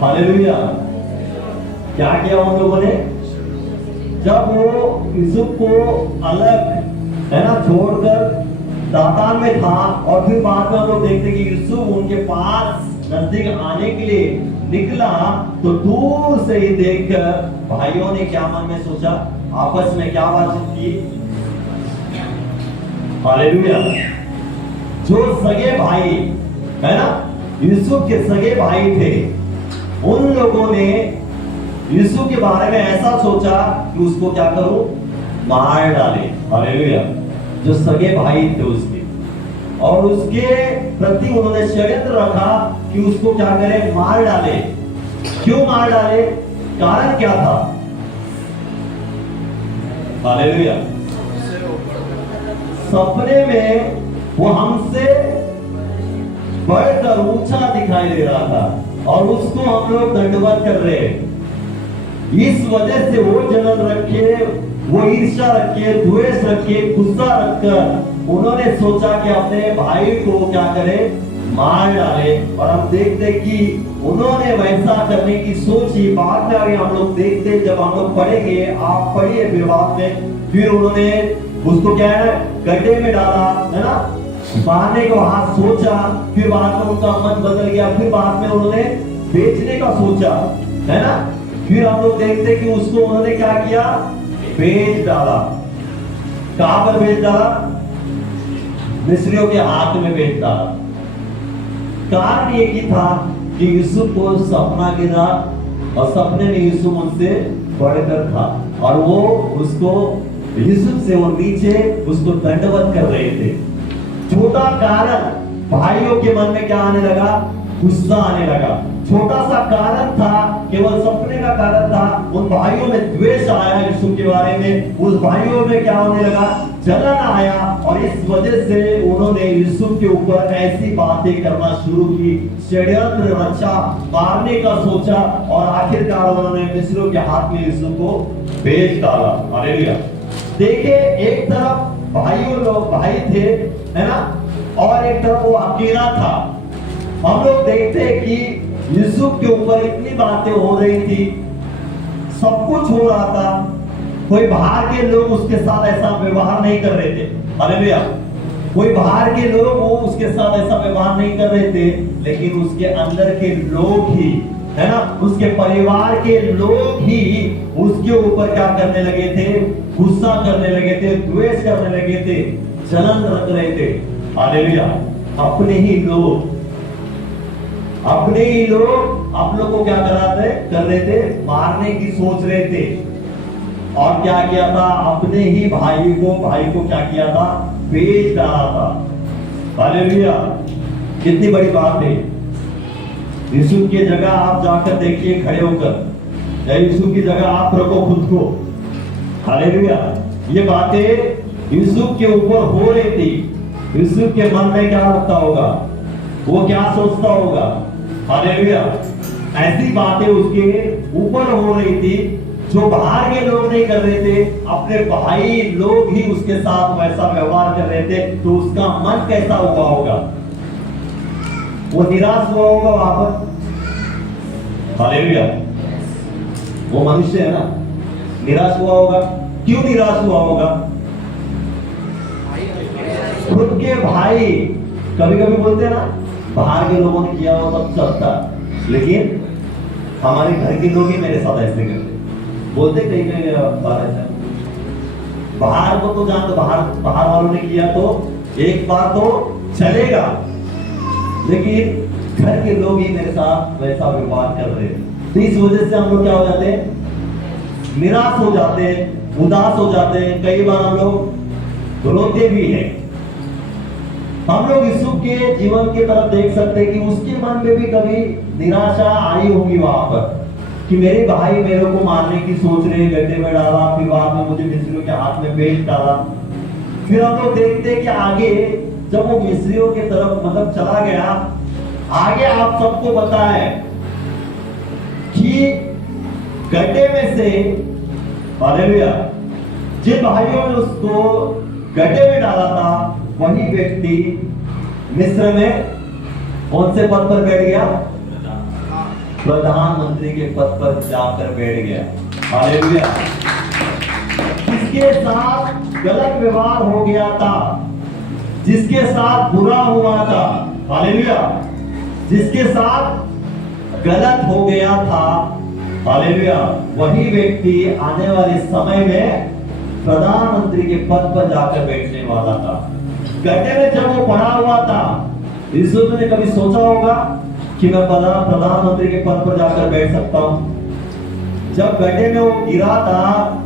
hallelujah. क्या किया उन लोगों ने? जब वो यूसुफ को अलग, है ना, छोड़कर दातान में था और फिर बाद में हम लोग देखते कि यूसुफ उनके पास नजदीक आने के लिए निकला, तो दूर से ही देखकर भाइयों ने क्या मन में सोचा, आपस में क्या बातचीत की? हालेलुया। जो सगे भाई, है ना, यूसुफ के सगे भाई थे, उन लोगों ने यूसुफ के बारे में ऐसा सोचा कि उसको क्या करूं, मार डाले। हालेलुया। जो सगे भाई थे उसके, और उसके प्रति उन्होंने षड्यंत्र रखा कि उसको क्या करें, मार डाले। क्यों मार डाले? कारण क्या था? हालेलुया। सपने में वो हमसे बढ़कर ऊंचा दिखाई दे रहा था और उसको हम लोग दंडवत कर रहे हैं। इस वजह से वो जलन रखे, वो ईर्ष्या रखे, द्वेष रखे, गुस्सा रखकर उन्होंने सोचा कि अपने भाई को क्या करें, मार डाले। और हम देखते कि उन्होंने वैसा करने की सोची। बाद में आगे हम लोग देखते, जब हम लोग पढ़ेंगे, आप पढ़िए फिर बाद में, फिर उन्होंने उसको क्या है, गड्ढे में डाला, है ना, मारने को हाथ सोचा, फिर बाद में उनका मन बदल गया, फिर बाद में उन्होंने बेचने का सोचा, है ना। फिर हम लोग देखते कि उसको उन्होंने क्या किया, बेच डाला। कहां पर बेच डाला? मिस्रियों के हाथ में बेच डाला। कारण ये की था कि यूसुफ को सपना गिरा और सपने में यूसुफ उनसे बढ़कर था और वो उसको यूसुफ से वो नीचे उसको दंडवत कर रहे थे। छोटा कारण भाइयों के मन में क्या आने लगा? गुस्सा आने लगा। छोटा सा कारण था, केवल सपने का कारण था, उन भाइयों में द्वेष आया यूसुफ के बारे में। उस भाइयों में क्या होने लगा? जलन आया और इस वजह से उन्होंने यूसुफ के ऊपर ऐसी बातें करना शुरू की, षड्यंत्र रचा, मारने का सोचा और आखिरकार उन्होंने मिस्रियों के हाथ में यूसुफ को बेच डाला। हालेलुया। देखिए, एक तरफ भाइयों लोग भाई थे, है ना, और एक तरफ वो अकेला था। हम लोग देखते हैं कि यूसुफ के ऊपर इतनी बातें हो रही थी, सब कुछ हो रहा था, कोई बाहर के लोग उसके साथ ऐसा व्यवहार नहीं कर रहे थे। हालेलुया। कोई बाहर के लोग वो उसके साथ ऐसा व्यवहार नहीं कर रहे थे, लेकिन उसके अंदर के लोग ही, है ना, उसके परिवार के लोग ही उसके ऊपर क्या करने लगे थे? गुस्सा करने लगे थे, द्वेष करने लगे थे, जलन रख रहे थे। हालेलुया। अपने ही लोग आप लोग को क्या कर रहे थे? मारने की सोच रहे थे। और क्या किया था? अपने ही भाई को क्या किया था? बेच डाला था। हालेलुया। कितनी बड़ी बात है। यूसुफ की जगह आप जाकर देखिए खड़े होकर, या यूसुफ की जगह आप रखो खुद को। हालेलुया। ये बातें यूसुफ के ऊपर हो रही थी। यूसुफ के मन में क्या लगता होगा? वो क्या सोचता होगा? हालेलुया। ऐसी बातें उसके ऊपर हो रही थी जो बाहर के लोग नहीं कर रहे थे, अपने भाई लोग ही उसके साथ वैसा व्यवहार कर रहे थे। तो उसका मन कैसा हुआ होगा? वो निराश हुआ होगा वहां पर। हालेलुया। वो मनुष्य है ना, निराश हुआ होगा। क्यों निराश हुआ होगा? खुद के भाई, कभी कभी बोलते हैं ना, बाहर के लोगों ने किया हो तब चलता, लेकिन हमारे घर के लोग ही मेरे साथ ऐसे करते बोलते। कहीं बात ऐसा, बाहर को तो जान दो, बाहर वालों ने किया तो एक बार तो चलेगा, लेकिन घर के लोग ही मेरे साथ वैसा व्यवहार कर रहे हैं। तो इस वजह से हम लोग क्या हो जाते हैं? निराश हो जाते हैं, उदास हो जाते हैं। कई बार हम लोग रोते भी हैं। हम लोग यूसुफ के जीवन की तरफ देख सकते हैं कि उसके मन में भी कभी निराशा आई होगी वहां पर, कि मेरे भाई मेरे को मारने की सोच रहे, गड्ढे में डाला, फिर बाद में मुझे मिस्रियों के हाथ में बेच डाला। फिर हम लोग देखते हैं कि आगे जब वो मिस्रियों की तरफ मतलब चला गया, आगे आप सबको पता है कि गड्ढे में से, हालेलुया, जिन भाइयों ने उसको गड्ढे में डाला था, वही व्यक्ति मिस्र में कौन से पद पर बैठ गया? प्रधानमंत्री के पद पर जाकर बैठ गया। हालेलुया। जिसके साथ गलत व्यवहार हो गया था, जिसके साथ बुरा हुआ था, हालेलुया, जिसके साथ गलत हो गया था, हालेलुया, वही व्यक्ति आने वाले समय में प्रधानमंत्री के पद पर जाकर बैठने वाला था। गड्ढे में जब वो पड़ा हुआ था, यूसुफ ने कभी सोचा होगा कि मैं प्रधानमंत्री के पद पर जाकर बैठ सकता हूं? जब गड्ढे में वो गिरा था,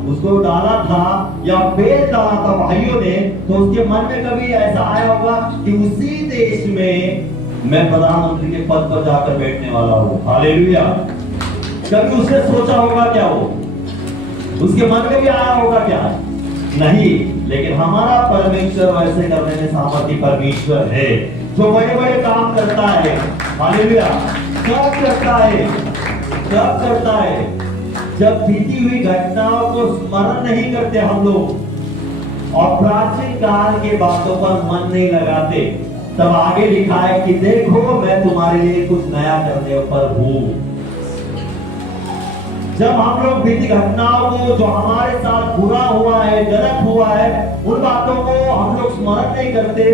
उसको डाला था या बेच डाला था भाइयों ने, तो उसके मन में कभी ऐसा आया होगा कि उसी देश में मैं प्रधानमंत्री के पद पर जाकर बैठने वाला हूं? हालेलुया। कभी उसने सोचा होगा क्या? वो उसके मन में भी आया होगा क्या? नहीं। लेकिन हमारा परमेश्वर वैसे करने में सामर्थ्य परमेश्वर है, जो बड़े बड़े काम करता है। हालेलुया। कब करता है? कब करता है? जब बीती हुई घटनाओं को स्मरण नहीं करते हम लोग और प्राचीन काल के बातों पर मन नहीं लगाते, तब आगे लिखा है कि देखो मैं तुम्हारे लिए कुछ नया करने पर हूं। जब हम लोग बीती घटनाओं को, जो हमारे साथ बुरा हुआ है, गलत हुआ है, उन बातों को हम लोग स्मरण नहीं करते,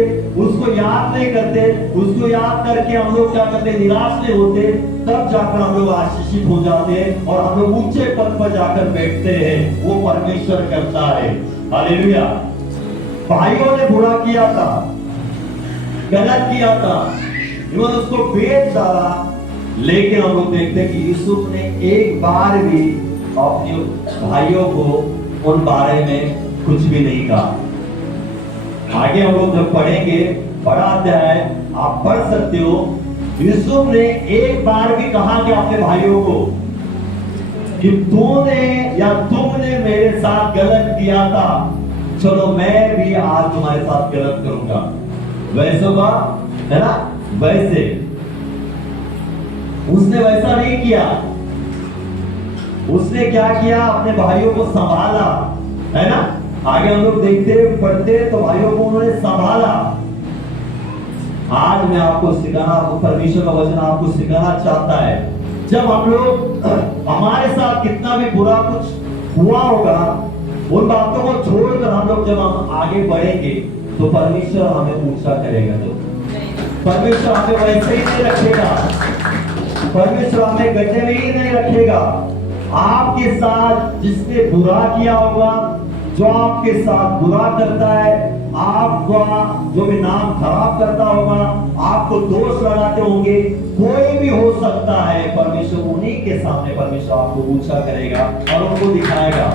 उसको याद नहीं करते, उसको याद करके हम लोग क्या करते? निराश नहीं होते, तब जाकर हम लोग आशीषित हो जाते हैं और हम लोग ऊंचे पद पर जाकर बैठते हैं। वो परमेश्वर करता है। हालेलुया। भाइयों ने बुरा किया था, गलत किया था, उसको बेच डाला, लेकिन हम लोग देखते हैं कि यूसुफ ने एक बार भी अपने भाइयों को उन बारे में कुछ भी नहीं कहा। आगे हम लोग जब पढ़ेंगे, बड़ा अध्याय आप पढ़ सकते हो, यूसुफ ने एक बार भी कहा कि अपने भाइयों को कि तूने या तुमने मेरे साथ गलत किया था, चलो मैं भी आज तुम्हारे साथ गलत करूंगा। वैसे का है ना, वैसे उसने वैसा नहीं किया। उसने क्या किया, अपने भाइयों को संभाला, है ना। आगे हम लोग देखते पढ़ते तो भाइयों को उन्होंने संभाला। आज मैं आपको सिखाना, परमेश्वर का वचन आपको सिखाना चाहता है, जब हम लोग हमारे साथ कितना भी बुरा कुछ हुआ होगा, उन बातों को छोड़कर हम लोग जब हम आगे बढ़ेंगे तो परमेश्वर हमें ऊंचा करेगा। तो परमेश्वर हमें वैसे ही नहीं रखेगा, परमेश्वर हमें गड्ढे में ही नहीं रखेगा। आपके साथ जिसने बुरा किया होगा, जो आपके साथ बुरा करता है, आपका जो भी नाम खराब करता होगा, आपको दोष लगाते होंगे, कोई भी हो सकता है, परमेश्वर उन्हीं के सामने परमेश्वर आपको ऊंचा करेगा और उनको दिखाएगा।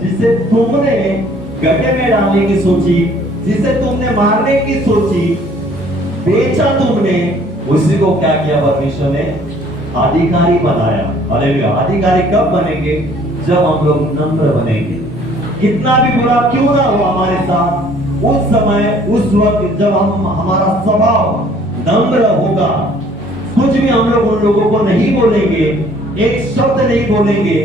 जिसे तुमने गड्ढे में डालने की सोची, जिसे तुमने मारने की सोची, बेचा तुमने, उसी को क्या किया परमेश्वर ने, अधिकारी बनाया। हालेलुया। अधिकारी कब बनेंगे, जब हम लोग नम्र बनेंगे। कितना भी बुरा क्यों ना हो हमारे साथ, उस समय उस वक्त जब हम हमारा स्वभाव नम्र होगा, कुछ भी हम लोग उन लोगों को नहीं बोलेंगे, एक शब्द नहीं बोलेंगे,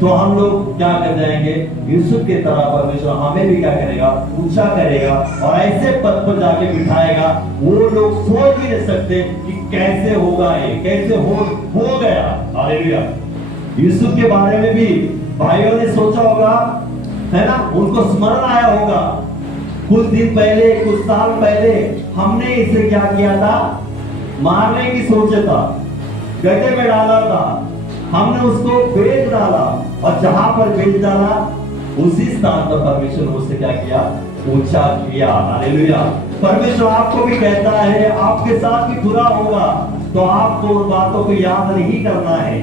तो हम लोग क्या कर जाएंगे, यूसुफ की तरह परमेश्वर हमें भी क्या करेगा, ऊंचा करेगा और ऐसे पद पर जाके बिठाएगा, वो लोग सोच भी नहीं सकते कि कैसे होगा ये, कैसे हो गया। हालेलुया। यूसुफ के बारे में भी भाइयों ने सोचा होगा, है ना, उनको स्मरण आया होगा, कुछ दिन पहले, कुछ साल पहले हमने इसे क्या किया था, मारने की सोचा था, गड्ढे में डाला था, हमने उसको बेच डाला और जहां पर बेच डाला उसी स्थान पर परमेश्वर ने उससे क्या किया, ऊंचा किया। हालेलुया। परमेश्वर आपको भी कहता है, आपके साथ भी बुरा होगा तो आपको उन बातों को याद नहीं करना है,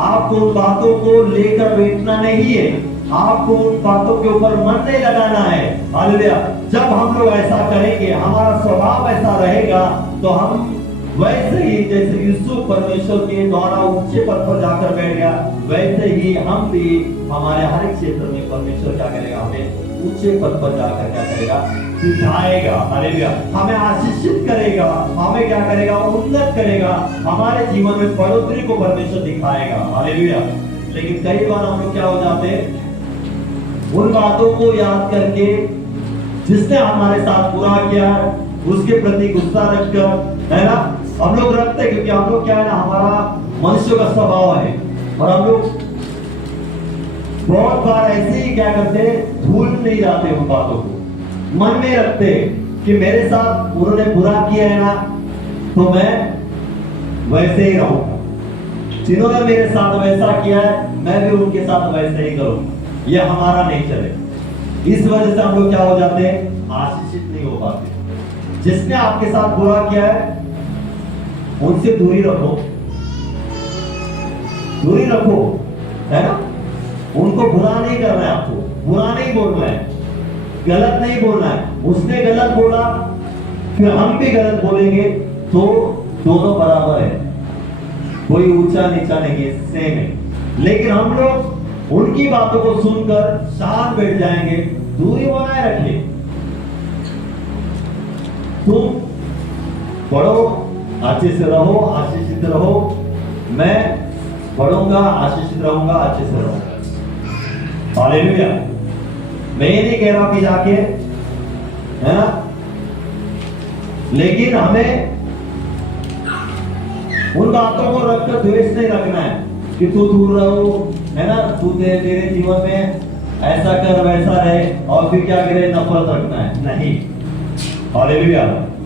आपको उन बातों को लेकर बैठना नहीं है, आपको उन बातों के ऊपर मन नहीं लगाना है। हालेलुया। जब हम लोग ऐसा करेंगे, हमारा स्वभाव ऐसा रहेगा, तो हम वैसे ही जैसे यूसुफ परमेश्वर के द्वारा ऊंचे पद पर जाकर बैठ गया, वैसे ही हम भी हमारे हर एक क्षेत्र में परमेश्वर क्या करेगा, हमें ऊंचे पद पर जाकर क्या करेगा, दिखाएगा। हालेलुया। हमें आशीषित करेगा, हमें क्या करेगा, उन्नत करेगा, हमारे जीवन में बढ़ोतरी को परमेश्वर दिखाएगा। हालेलुया। लेकिन कई बार हम लोग क्या हो जाते हैं, उन बातों को याद करके, जिसने हमारे साथ बुरा किया, उसके प्रति गुस्सा रखकर, है ना, हम लोग रखते हैं, क्योंकि हम लोग क्या है ना, हमारा मनुष्य का स्वभाव है, और हम लोग बहुत बार ऐसे ही क्या करते हैं, भूल नहीं जाते उन बातों को, मन में रखते कि मेरे साथ उन्होंने बुरा किया है ना, तो मैं वैसे ही रहूंगा, जिन्होंने मेरे साथ वैसा किया है मैं भी उनके साथ वैसे ही करूंगा। यह हमारा नेचर है। इस वजह से हम लोग क्या हो जाते हैं, आशीषित नहीं हो पाते। जिसने आपके साथ बुरा किया है उनसे दूरी रखो, दूरी रखो, है ना। उनको बुरा नहीं करना है, आपको बुरा नहीं बोलना है, गलत नहीं बोलना है। उसने गलत बोला, फिर हम भी गलत बोलेंगे, तो दोनों बराबर है, कोई ऊंचा नीचा नहीं है, सेम है। लेकिन हम लोग उनकी बातों को सुनकर शांत बैठ जाएंगे, दूरी बनाए रखिए। तुम पढ़ो, अच्छे से रहो, आशीषित रहो, मैं पढ़ूंगा, आशीषित रहूंगा, अच्छे से रहूंगा। हालेलुया। मैं ये नहीं कह रहा कि जाके, है ना, लेकिन हमें उन बातों को रखकर द्वेष नहीं रखना है कि तू दूर रहो, है ना, तू तेरे जीवन में ऐसा कर वैसा रहे, और फिर क्या करे, नफरत रखना है, नहीं। हालेलुया।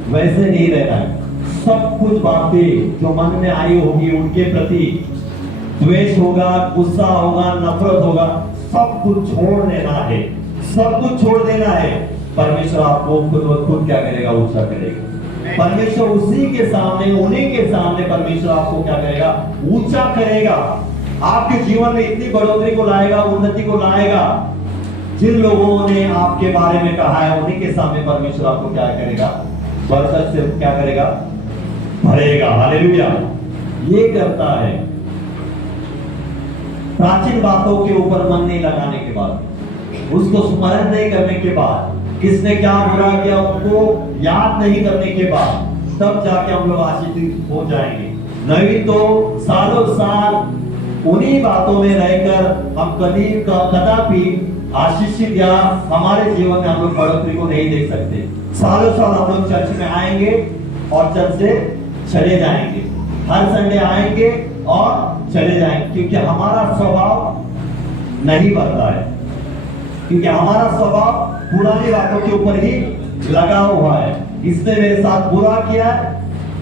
वैसे नहीं रहना है। सब कुछ बातें जो मन में आई होगी उनके प्रति द्वेष होगा, गुस्सा होगा, नफरत होगा, सब कुछ छोड़ देना है, सब कुछ छोड़ देना है। परमेश्वर आपको खुद क्या करेगा, ऊंचा करेगा। परमेश्वर उसी के सामने, उन्हीं के सामने परमेश्वर आपको क्या करेगा? ऊंचा करेगा, आपके जीवन में इतनी बढ़ोतरी को लाएगा, उन्नति को लाएगा। जिन लोगों ने आपके बारे में कहा है उन्हीं के सामने परमेश्वर आपको क्या करेगा? बरकत से क्या करेगा? भरेगा। हालेलुया। ये करता है प्राचीन बातों के ऊपर मन नहीं लगाने के बाद, उसको स्मरण नहीं करने के बाद, किसने क्या बुरा किया उनको याद नहीं करने के बाद, तब जाके हम लोग आशीषित हो जाएंगे। नहीं तो सालों साल उन्हीं बातों में रहकर हम कदापि आशीषित या हमारे जीवन में हम लोग बढ़ोतरी को नहीं देख सकते। सालों साल हम लोग चर्च में आएंगे और चर्च से चले जाएंगे, हर संडे आएंगे और चले जाएंगे, क्योंकि हमारा स्वभाव नहीं बदला है, क्योंकि हमारा स्वभाव पुरानी बातों के ऊपर ही लगा हुआ है। इसने मेरे साथ बुरा किया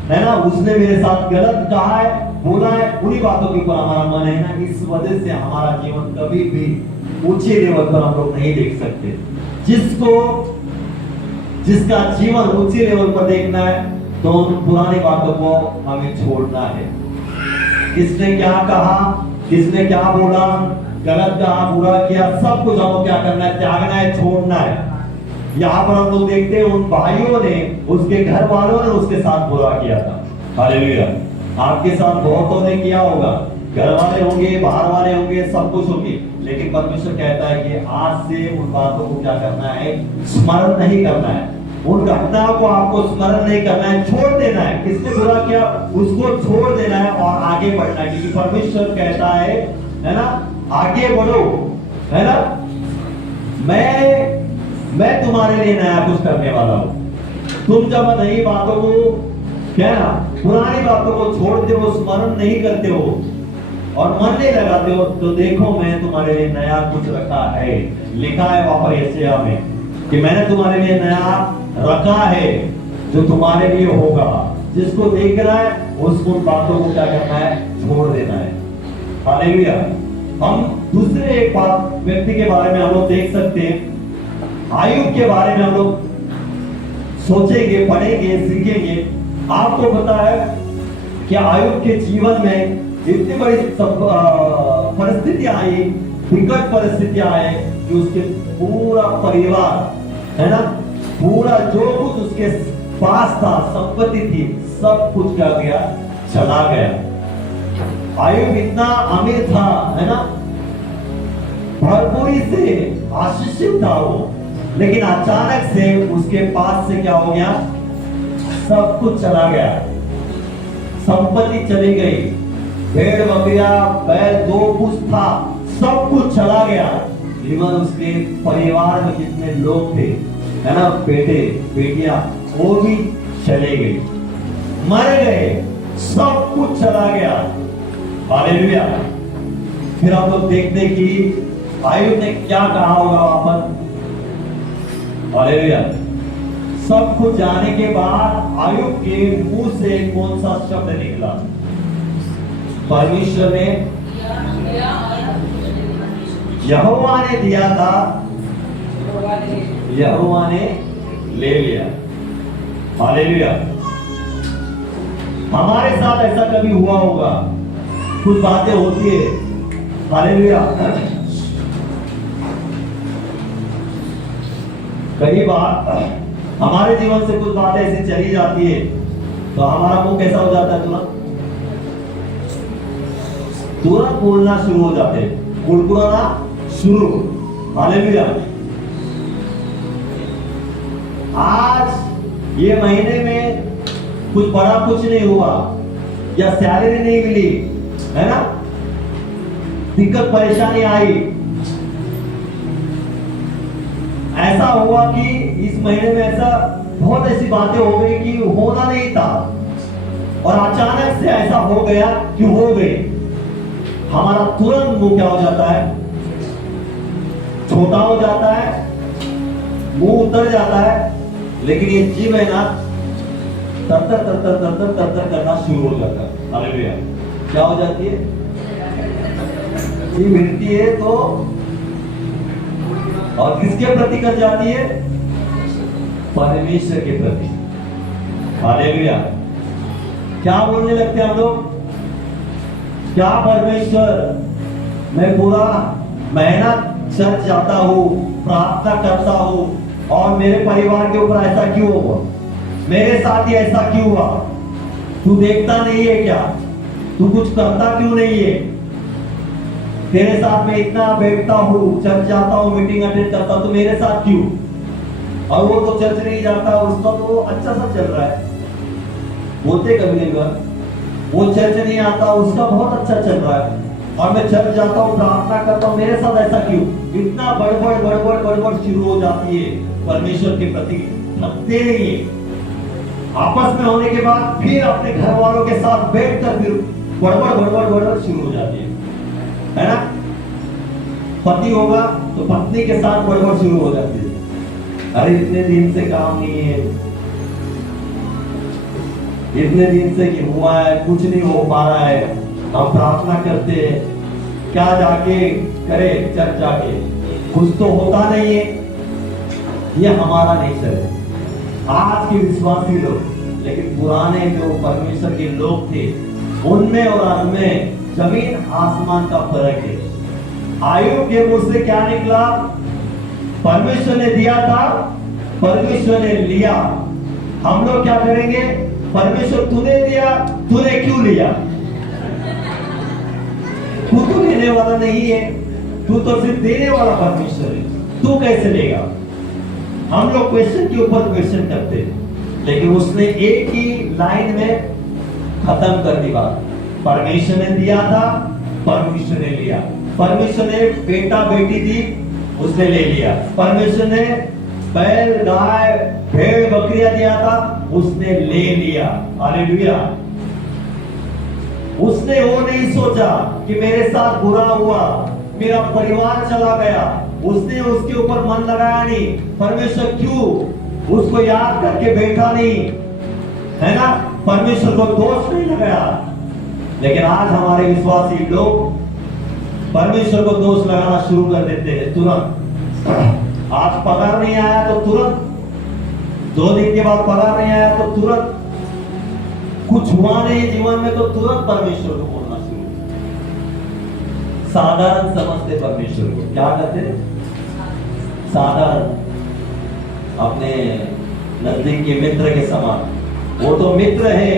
है ना, उसने मेरे साथ गलत कहा है, बोला है, उन्हीं बातों के ऊपर हमारा मन है ना। इस वजह से हमारा जीवन कभी भी ऊंचे लेवल पर हम लोग नहीं देख सकते। जिसका जीवन ऊंचे लेवल पर देखना है तो उन पुरानी बातों को हमें छोड़ना है। किसने क्या कहा, किसने क्या बोला, गलत कहा, बुरा किया, सब कुछ हमको क्या करना है? त्यागना है, छोड़ना है। यहाँ पर हम लोग देखते हैं उन भाइयों ने, उसके घर वालों ने उसके साथ बुरा किया था। हालेलुया। आपके साथ बहुतों ने किया होगा, घर वाले होंगे, बाहर वाले होंगे, सब कुछ होंगे, लेकिन परमेश्वर कहता है कि आज से उन बातों को क्या करना है? स्मरण नहीं करना है। उन घटनाओं को आपको स्मरण नहीं करना है, छोड़ देना है। किसने बुरा किया उसको छोड़ देना है और आगे बढ़ना है, क्योंकि परमेश्वर कहता है ना, आगे बढ़ो, है ना। मैं तुम्हारे लिए नया कुछ करने वाला हूं। तुम जब नई बातों को क्या ना, पुरानी बातों को छोड़ते हो, स्मरण नहीं करते हो और मन नहीं लगाते हो, तो देखो मैं तुम्हारे लिए नया कुछ रखा है। लिखा है वहां पर यशायाह में कि मैंने तुम्हारे लिए नया रखा है जो तुम्हारे लिए होगा। जिसको देखना है उसको बातों को क्या करना है? छोड़ देना है। हालेलुया। हम दूसरे एक बात व्यक्ति के बारे में हम लोग देख सकते हैं, आयुब के बारे में हम लोग सोचेंगे, पढ़ेंगे, सीखेंगे। आपको पता है कि आयुब के जीवन में इतनी बड़ी परिस्थितियां आई, विकट परिस्थितियां आई कि उसके पूरा परिवार, है ना, पूरा जो कुछ उसके पास था, संपत्ति थी, सब कुछ क्या गया? चला गया। आयुब इतना अमीर था, है ना, भरपूरी से आशीषित था वो, लेकिन अचानक से उसके पास से क्या हो गया? सब कुछ चला गया, संपत्ति चली गई, भेड़ बकरियां, बैल, जो कुछ था सब कुछ चला गया। इवन उसके परिवार में जितने लोग थे, है ना, बेटे बेटियां, वो भी चले गए, मर गए, सब कुछ चला गया। हालेलुया। फिर हम लोग देखते कि आयुब ने क्या कहा होगा वहां पर। हालेलुया। सब कुछ जाने के बाद आयुब के मुंह से कौन सा शब्द निकला? परमेश्वर ने, यहोवा ने दिया था, यहोवा ने ले लिया। हालेलुया। हमारे साथ ऐसा कभी हुआ होगा, कुछ बातें होती है। हालेलुया। कई बार हमारे जीवन से कुछ बातें ऐसी चली जाती है तो हमारा मुंह कैसा हो जाता है? तुरंत बोलना शुरू हो जाते हैं, कुड़कुड़ाना शुरू। हालेलुया। आज ये महीने में कुछ बड़ा कुछ नहीं हुआ या सैलरी नहीं मिली, है ना, दिक्कत परेशानी आई, ऐसा हुआ कि इस महीने में ऐसा बहुत ऐसी बातें हो गई कि होना नहीं था और अचानक से ऐसा हो गया कि हो गई। हमारा तुरंत मुंह क्या हो जाता है? छोटा हो जाता है, मुंह उतर जाता है, लेकिन ये जीव है ना, तर तर करना शुरू हो जाता है। हालेलुया। क्या हो जाती है? जीव हिलती है तो, और किसके प्रति कर जाती है? परमेश्वर के प्रति। हालेलुया। क्या बोलने लगते हैं हम लोग? क्या परमेश्वर, मैं पूरा मेहनत चर्च जाता हूँ, प्रार्थना करता हूँ, और मेरे परिवार के ऊपर ऐसा क्यों हुआ? मेरे साथ ही ऐसा क्यों हुआ? तू देखता नहीं है क्या? तू कुछ करता क्यों नहीं है? तेरे साथ में इतना बैठता हूँ, चर्च जाता हूँ, मीटिंग अटेंड करता हूँ, तो मेरे साथ क्यों? और वो तो चर्च नहीं जाता, उसका तो अच्छा सा चल रहा है। बोलते कभी नहीं हुआ, वो चर्च नहीं आता, उसका बहुत अच्छा चल रहा है, और मैं चर्च जाता हूँ, प्रार्थना करता हूँ, मेरे साथ ऐसा क्यों? इतना बड़बड़ शुरू हो जाती है परमेश्वर के प्रति। थकते नहीं है। आपस में होने के बाद फिर अपने घर वालों के साथ बैठकर फिर बड़बड़ शुरू हो जाती है ना? पति होगा तो पत्नी के साथ बड़बड़ शुरू हो जाती है। अरे इतने दिन से काम नहीं है, इतने दिन से ये हुआ है, कुछ नहीं हो पा रहा है, हम प्रार्थना करते हैं, क्या जाके करे चर्च जाके, कुछ तो होता नहीं है। ये हमारा नेचर है आज के विश्वासी लोग। लेकिन पुराने जो परमेश्वर के लोग थे, उनमें और हमें जमीन आसमान का फर्क है। आयुब के मुंह से क्या निकला? परमेश्वर ने दिया था, परमेश्वर ने लिया। हम लोग क्या करेंगे? परमेश्वर तूने दिया, तूने क्यों लिया? तू तो लेने वाला नहीं है, तू तो सिर्फ देने वाला परमेश्वर है, तू कैसे लेगा? हम लोग क्वेश्चन के ऊपर क्वेश्चन करते हैं, लेकिन उसने एक ही लाइन में खत्म कर दी बात। परमेश्वर ने दिया था, परमेश्वर ने लिया। परमेश्वर ने बेटा बेटी दी, उसने ले लिया। परमेश्वर ने बैल गाय भेड़ बकरियां दिया था, उसने ले लिया। हालेलुया। उसने वो नहीं सोचा कि मेरे साथ बुरा हुआ, मेरा परिवार चला गया, उसने उसके ऊपर मन लगाया नहीं। परमेश्वर क्यों उसको याद करके बैठा नहीं, है ना? परमेश्वर को दोष नहीं लगाया। लेकिन आज हमारे विश्वासी लोग परमेश्वर को दोष लगाना शुरू कर देते हैं तुरंत। आज पगार नहीं आया तो तुरंत, 2 दिन के बाद पगार नहीं आया तो तुरंत, कुछ हुआ नहीं जीवन में तो तुरंत परमेश्वर को बोलना शुरू। साधारण समझते परमेश्वर को, क्या करते? साधारण, अपने नजदीक के मित्र के समान। वो तो मित्र है,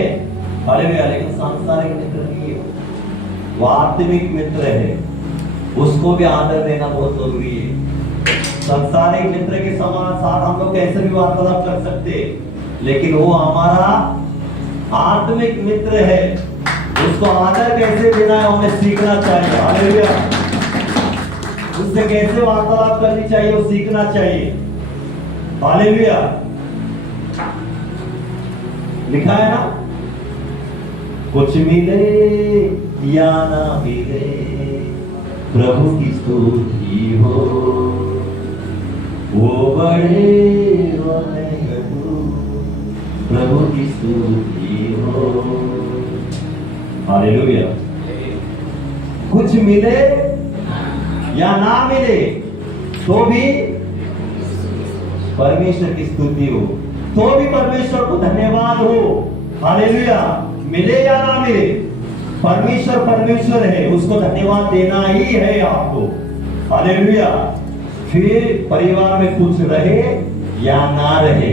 हालेलुया, लेकिन सांसारिक मित्र नहीं है, वो आत्मिक मित्र है, उसको भी आदर देना बहुत जरूरी है। सांसारिक मित्र के समान साथ हम लोग कैसे भी वार्तालाप कर सकते, लेकिन वो हमारा आत्मिक मित्र है, उसको आदर कैसे देना है हमें सीखना चाहिए। हालेलुया। उससे कैसे वार्तालाप करनी चाहिए वो सीखना चाहिए। हालेलुया। लिखा है ना, कुछ मिले या ना मिले प्रभु की स्तुति हो, वो बड़े वो घटू प्रभु की स्तुति हो। हालेलुया। कुछ मिले या ना मिले तो भी परमेश्वर की स्तुति हो, तो भी परमेश्वर को धन्यवाद हो। हालेलुया। मिले या ना मिले, परमेश्वर परमेश्वर है, उसको धन्यवाद देना ही है आपको। हालेलुया। फिर परिवार में कुछ रहे या ना रहे,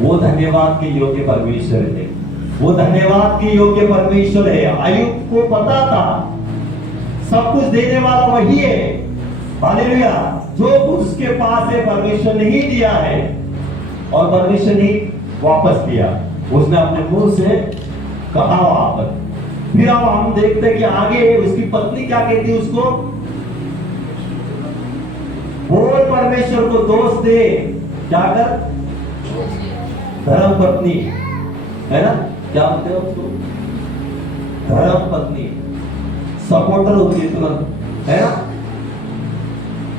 वो धन्यवाद के योग्य परमेश्वर है, वो धन्यवाद के योग्य परमेश्वर है। आयुब को पता था सब कुछ देने वाला वही है। हालेलुया। जो कुछ उसके पास है परमेश्वर ने ही दिया है, और परमेश्वर ने वापस दिया, उसने अपने मुंह से कहा वहां पर। फिर अब हम देखते हैं कि आगे उसकी पत्नी क्या कहती है उसको, बोल परमेश्वर को दोष दे, क्या कर? धर्म पत्नी, है ना? क्या बोलते हो उसको? धर्म पत्नी, सपोर्टर होती है तुरंत, है ना?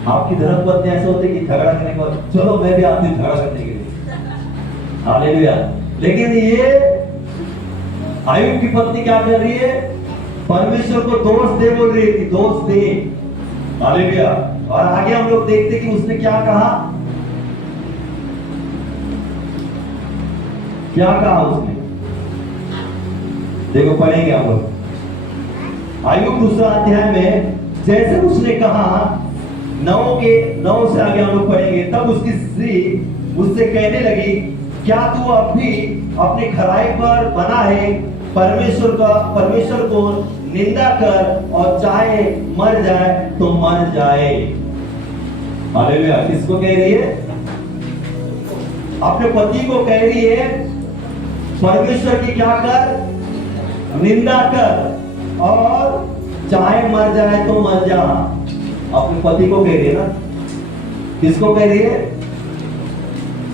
आपकी धर्म पत्नी ऐसे होती है कि झगड़ा करने के बाद चलो मैं भी आती हूँ झगड़ा करने के लिए। हालेलुया। लेकिन ये आयुब की पत्नी क्या कर रही है? परमेश्वर को दोष दे बोल रही थी, दोष दे। हालेलुया। और आगे हम लोग देखते कि उसने क्या कहा, क्या कहा उसने? देखो पढ़ेंगे हम लोग आयुब दूसरा अध्याय में, जैसे उसने कहा 9 से आगे हम लोग पढ़ेंगे। तब उसकी स्त्री उससे कहने लगी, क्या तू अब भी अपनी खराई पर बना है? परमेश्वर को निंदा कर और चाहे मर जाए तो मर जाए। हालेलुया। किसको कह रही है? अपने पति को कह रही है परमेश्वर की क्या कर? निंदा कर और चाहे मर जाए तो मर जा। अपने पति को कह रही है ना। किसको कह रही है?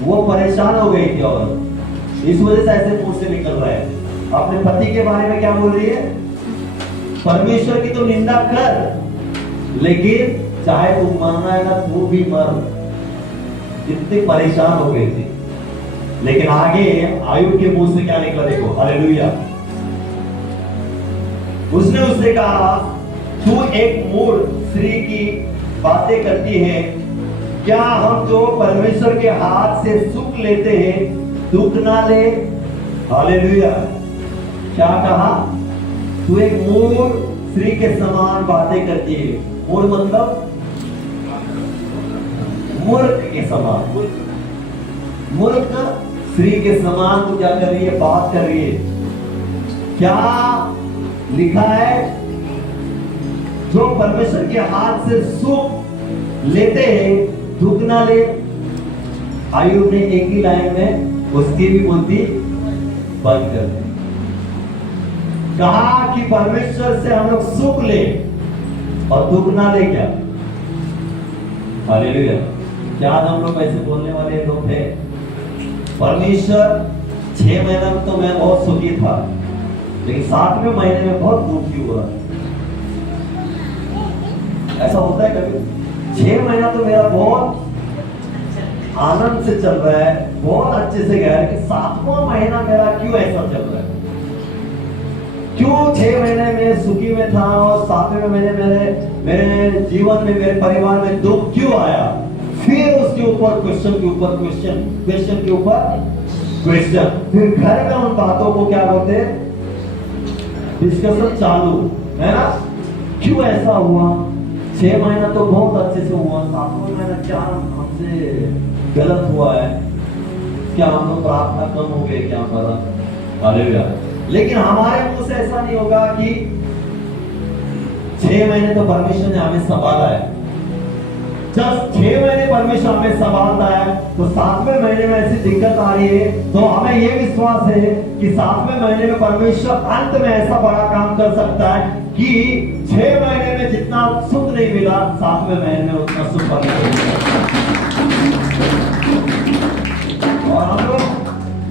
वो परेशान हो गई थी और इस वजह से ऐसे मुंह से निकल रहा है। अपने पति के बारे में क्या बोल रही है? परमेश्वर की तो निंदा कर, लेकिन चाहे तू मरना है ना तू भी मर। इतनी परेशान हो गई थी। लेकिन आगे आयुब के मुंह से क्या निकला देखो। हालेलुया। उसने उससे कहा, तू एक मूढ़ स्त्री की बातें करती है। क्या हम जो परमेश्वर के हाथ से सुख लेते हैं दुख ना ले? हालेलुया। क्या कहा? तू एक मूढ़ स्त्री के समान बातें करती है। मूढ़ मतलब मूर्ख के समान। मूर्ख स्त्री के समान तू क्या कर रही है? बात कर रही है। क्या लिखा है? जो परमेश्वर के हाथ से सुख लेते हैं दुख ना ले। आयुब ने एक ही लाइन में उसकी भी बुद्धि बंद कर दी। कहा कि परमेश्वर से हम लोग सुख ले और दुख ना ले। क्या? हालेलुया। क्या हम लोग ऐसे बोलने वाले लोग हैं? परमेश्वर 6 महीना में तो मैं बहुत सुखी था, लेकिन 7वें महीने में बहुत दुखी हुआ। ऐसा होता है कभी? 6 महीना तो मेरा बहुत आनंद से चल रहा है, बहुत अच्छे से गया, लेकिन 7वां महीना मेरा क्यों ऐसा चल रहा है? क्यों 6 महीने में सुखी में था और 7वें महीने मेरे जीवन में, मेरे परिवार में दुख क्यों आया? फिर उसके ऊपर क्वेश्चन के ऊपर क्वेश्चन, क्वेश्चन के ऊपर क्वेश्चन। फिर घर में उन बातों को क्या बोलते हैं? डिस्कशन चालू है ना। क्यों ऐसा हुआ? 6 महीना तो बहुत अच्छे से हुआ, 7वां महीना क्या हमसे गलत हुआ है? क्या हम लोग प्रार्थना कम हो गए क्या हमारा? हालेलुया। लेकिन हमारे मुंह से ऐसा नहीं होगा कि 6 महीने तो परमेश्वर ने हमें संभाला है। जब 6 महीने परमेश्वर हमें संभालता है तो 7वें महीने में ऐसी दिक्कत आ रही है, तो हमें यह विश्वास है कि 7वें महीने में परमेश्वर अंत में ऐसा बड़ा काम कर सकता है कि 6 महीने में जितना सुख नहीं मिला 7वें महीने में उतना सुख परमेश्वर। और हम लोग,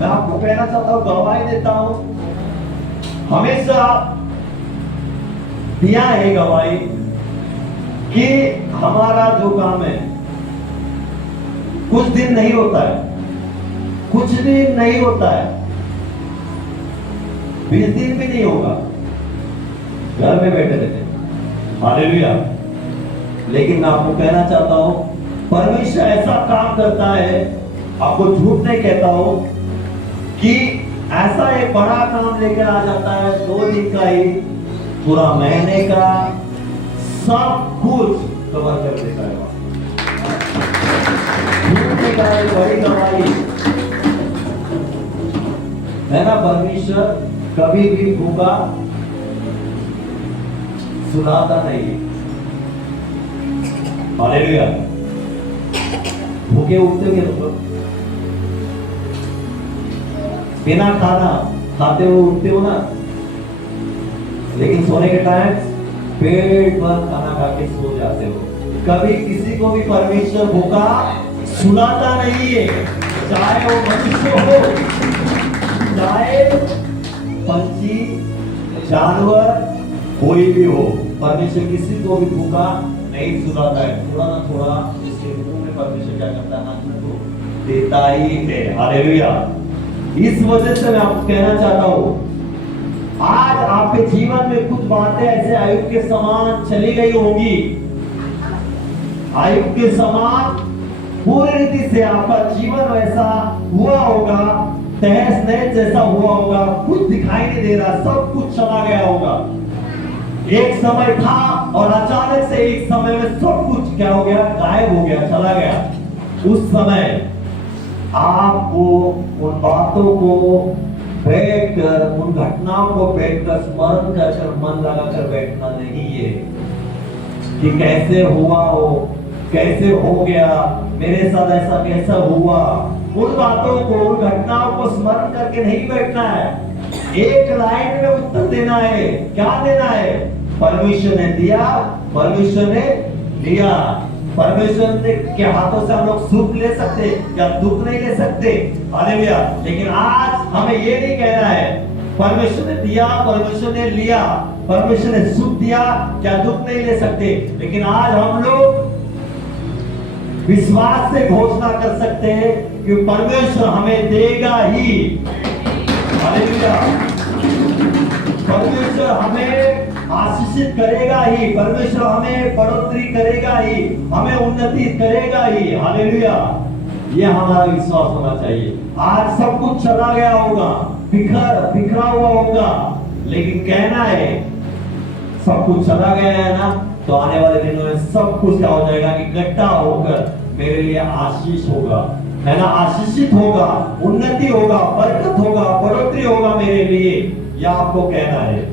मैं आपको कहना चाहता हूँ, गवाही देता हूँ, हमेशा दिया है गवाही कि हमारा जो काम है कुछ दिन नहीं होता है, कुछ दिन नहीं होता है, 20 दिन भी नहीं होगा, घर में बैठे रहते हैं। हालेलुया। लेकिन मैं आपको कहना चाहता हूं, परमेश्वर ऐसा काम करता है, आपको झूठ नहीं कहता हूं, कि ऐसा एक बड़ा काम लेकर आ जाता है, 2 दिन का ही पूरा महीने का सब कुछ कवर कर देता है। बड़ी गवाही है ना। परमेश्वर कभी भी भूखा सुनाता नहीं। हालेलुया। भूखे उठते हो तुम लोग? बिना खाना खाते हुए उठते हो ना, लेकिन सोने के टाइम पेट भर खाना खा के सो जाते हो। कभी किसी को भी परमेश्वर भूखा सुनाता नहीं है, चाहे वो मनुष्य हो, चाहे पंछी, जानवर, कोई भी हो। परमेश्वर किसी को भी भूखा नहीं सुनाता है। थोड़ा ना थोड़ा उसके मुंह में परमेश्वर क्या करता है? अन्न को देता ही है। हालेलुया। इस वजह से मैं आपको कहना चाहता हूं, आज आपके जीवन में कुछ बातें ऐसे आयुब के समान चली गई होंगी, आयुब के समान पूरी रीति से आपका जीवन वैसा हुआ होगा तहस नहस जैसा हुआ होगा, कुछ दिखाई नहीं दे रहा, सब कुछ चला गया होगा। एक समय था और अचानक से एक समय में सब कुछ क्या हो गया, गायब हो गया, चला गया। उस समय आपको उन बातों को बैठकर, उन घटनाओं को बैठकर स्मरण कर मन लगाकर बैठना नहीं है कि कैसे हुआ हो, कैसे हो गया, मेरे साथ ऐसा कैसा हुआ। उन बातों को, उन घटनाओं को स्मरण करके नहीं बैठना है। एक लाइन में उत्तर देना है। क्या देना है? परमेश्वर ने दिया, परमेश्वर ने लिया। परमेश्वर ने के हाथों से हम लोग सुख ले सकते या दुख नहीं ले सकते। हालेलुया। लेकिन आज हमें ये नहीं कहना है परमेश्वर ने दिया, परमेश्वर ने लिया, परमेश्वर ने सुख दिया, क्या दुख नहीं ले सकते। लेकिन आज हम लोग विश्वास से घोषणा कर सकते हैं कि परमेश्वर हमें देगा ही। हालेलुया। परमेश्वर हमें आशीषित करेगा ही, परमेश्वर हमें बढ़ोतरी करेगा ही, हमें उन्नति करेगा ही। हालेलुया। ये हमारा विश्वास होना चाहिए। आज सब कुछ चला गया होगा, बिखरा हुआ होगा, लेकिन कहना है सब कुछ चला गया है ना, तो आने वाले दिनों में सब कुछ क्या हो जाएगा, इकट्ठा होकर मेरे लिए आशीष होगा, है ना, आशीषित होगा, उन्नति होगा, बरकत होगा, बढ़ोतरी होगा मेरे लिए। यह आपको कहना है।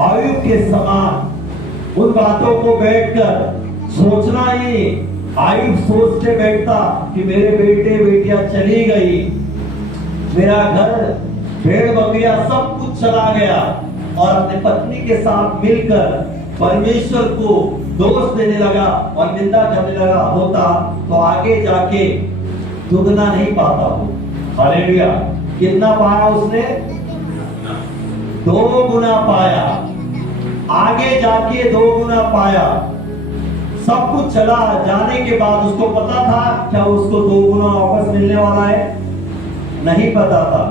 आयुब के समान उन बातों को बैठकर सोचना ही। आयुब सोचते बैठता कि मेरे बेटे बेटियां चली गई, मेरा घर भेड़ बकरियां सब कुछ चला गया, और अपने पत्नी के साथ मिलकर परमेश्वर को दोष देने लगा और निंदा करने लगा होता, तो आगे जाके दुगना नहीं पाता हो। हालेलुया। कितना पाया उसने? 2 गुना पाया। आगे जाके 2 गुना पाया। सब कुछ चला जाने के बाद उसको पता था क्या उसको 2 गुना वापस मिलने वाला है? नहीं पता था,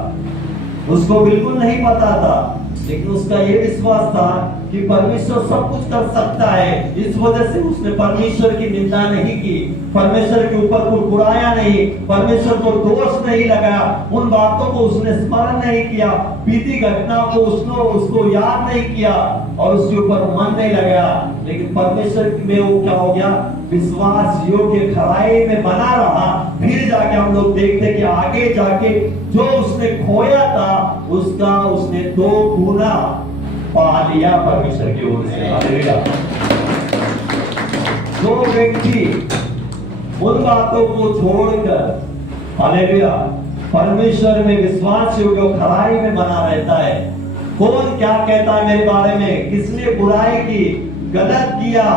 उसको बिल्कुल नहीं पता था। लेकिन उसका ये विश्वास था कि परमेश्वर सब कुछ कर सकता है। इस वजह से उसने परमेश्वर की निंदा नहीं की, परमेश्वर के ऊपर कुड़कुड़ाया नहीं, परमेश्वर को दोष नहीं लगाया, उन बातों को उसने स्मरण नहीं किया, बीती घटना को उसको याद नहीं किया और उसके ऊपर मन नहीं लगाया। लेकिन परमेश्वर में वो क्या हो गया, विश्वास योग्य खराई में बना रहा। फिर जाके हम लोग देखते कि आगे जाके जो उसने खोया था उसका उसने 2 गुना पा लिया परमेश्वर की ओर से। हालेलुया। 2 व्यक्ति उन बातों को छोड़कर, हालेलुया, परमेश्वर में विश्वास योग्य खराई में बना रहता है। कौन क्या कहता है मेरे बारे में, किसने बुराई की, गलत किया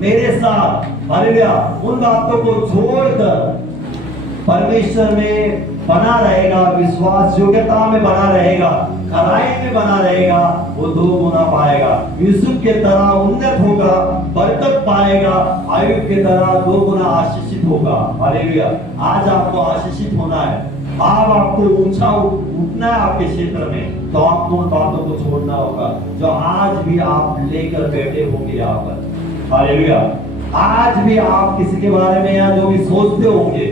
मेरे साथ, हालेलुया, उन बातों को छोड़कर परमेश्वर में बना रहेगा, विश्वास योग्यता में बना रहेगा, खराई में बना रहेगा, वो 2 गुना पाएगा। यूसुफ के तरह उन्नत होगा, बरकत पाएगा, आयुब के तरह 2 गुना आशीषित होगा। हालेलुया। आज आपको आशीषित होना है, आपको ऊंचा उठना है आपके क्षेत्र में, तो आपको उन बातों को छोड़ना होगा जो आज भी आप लेकर बैठे होंगे यहाँ पर। हालेलुया। आज भी आप किसी के बारे में या जो भी सोचते होंगे,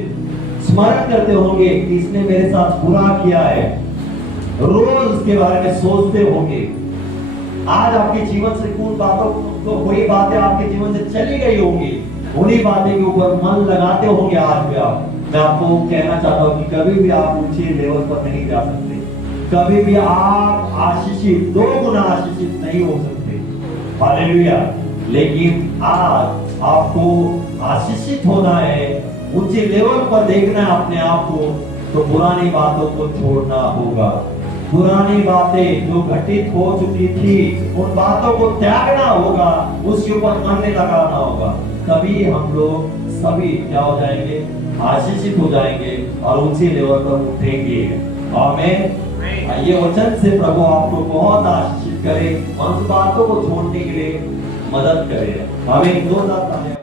स्मरण करते होंगे कि इसने मेरे साथ बुरा किया है, रोज उसके बारे में सोचते होंगे। आज आपके जीवन से कौन बातों को, कोई बातें आपके जीवन से चली गई होंगी, उन्हीं बातें के ऊपर मन लगाते होंगे। आज भी आप, मैं आपको कहना चाहता हूँ कि कभी भी आप ऊंचे लेवल पर नहीं जा सकते, कभी भी आप आशीषित 2 गुना आशीषित नहीं हो सकते। हालेलुया। लेकिन आज आपको आशीषित होना है, ऊंचे लेवल पर देखना है अपने आप को, तो पुरानी बातों को छोड़ना होगा। पुरानी बातें जो घटित हो चुकी थी, उन बातों को त्यागना होगा, उसके ऊपर मन नहीं लगाना होगा। तभी हम लोग सभी क्या हो जाएंगे, आशीषित हो जाएंगे और ऊंचे लेवल पर उठेंगे। आमीन। ये वचन से प्रभु आपको बहुत आशीषित करे और उन बातों को छोड़ने के लिए मदद करे। आमीन। 2 तालियां।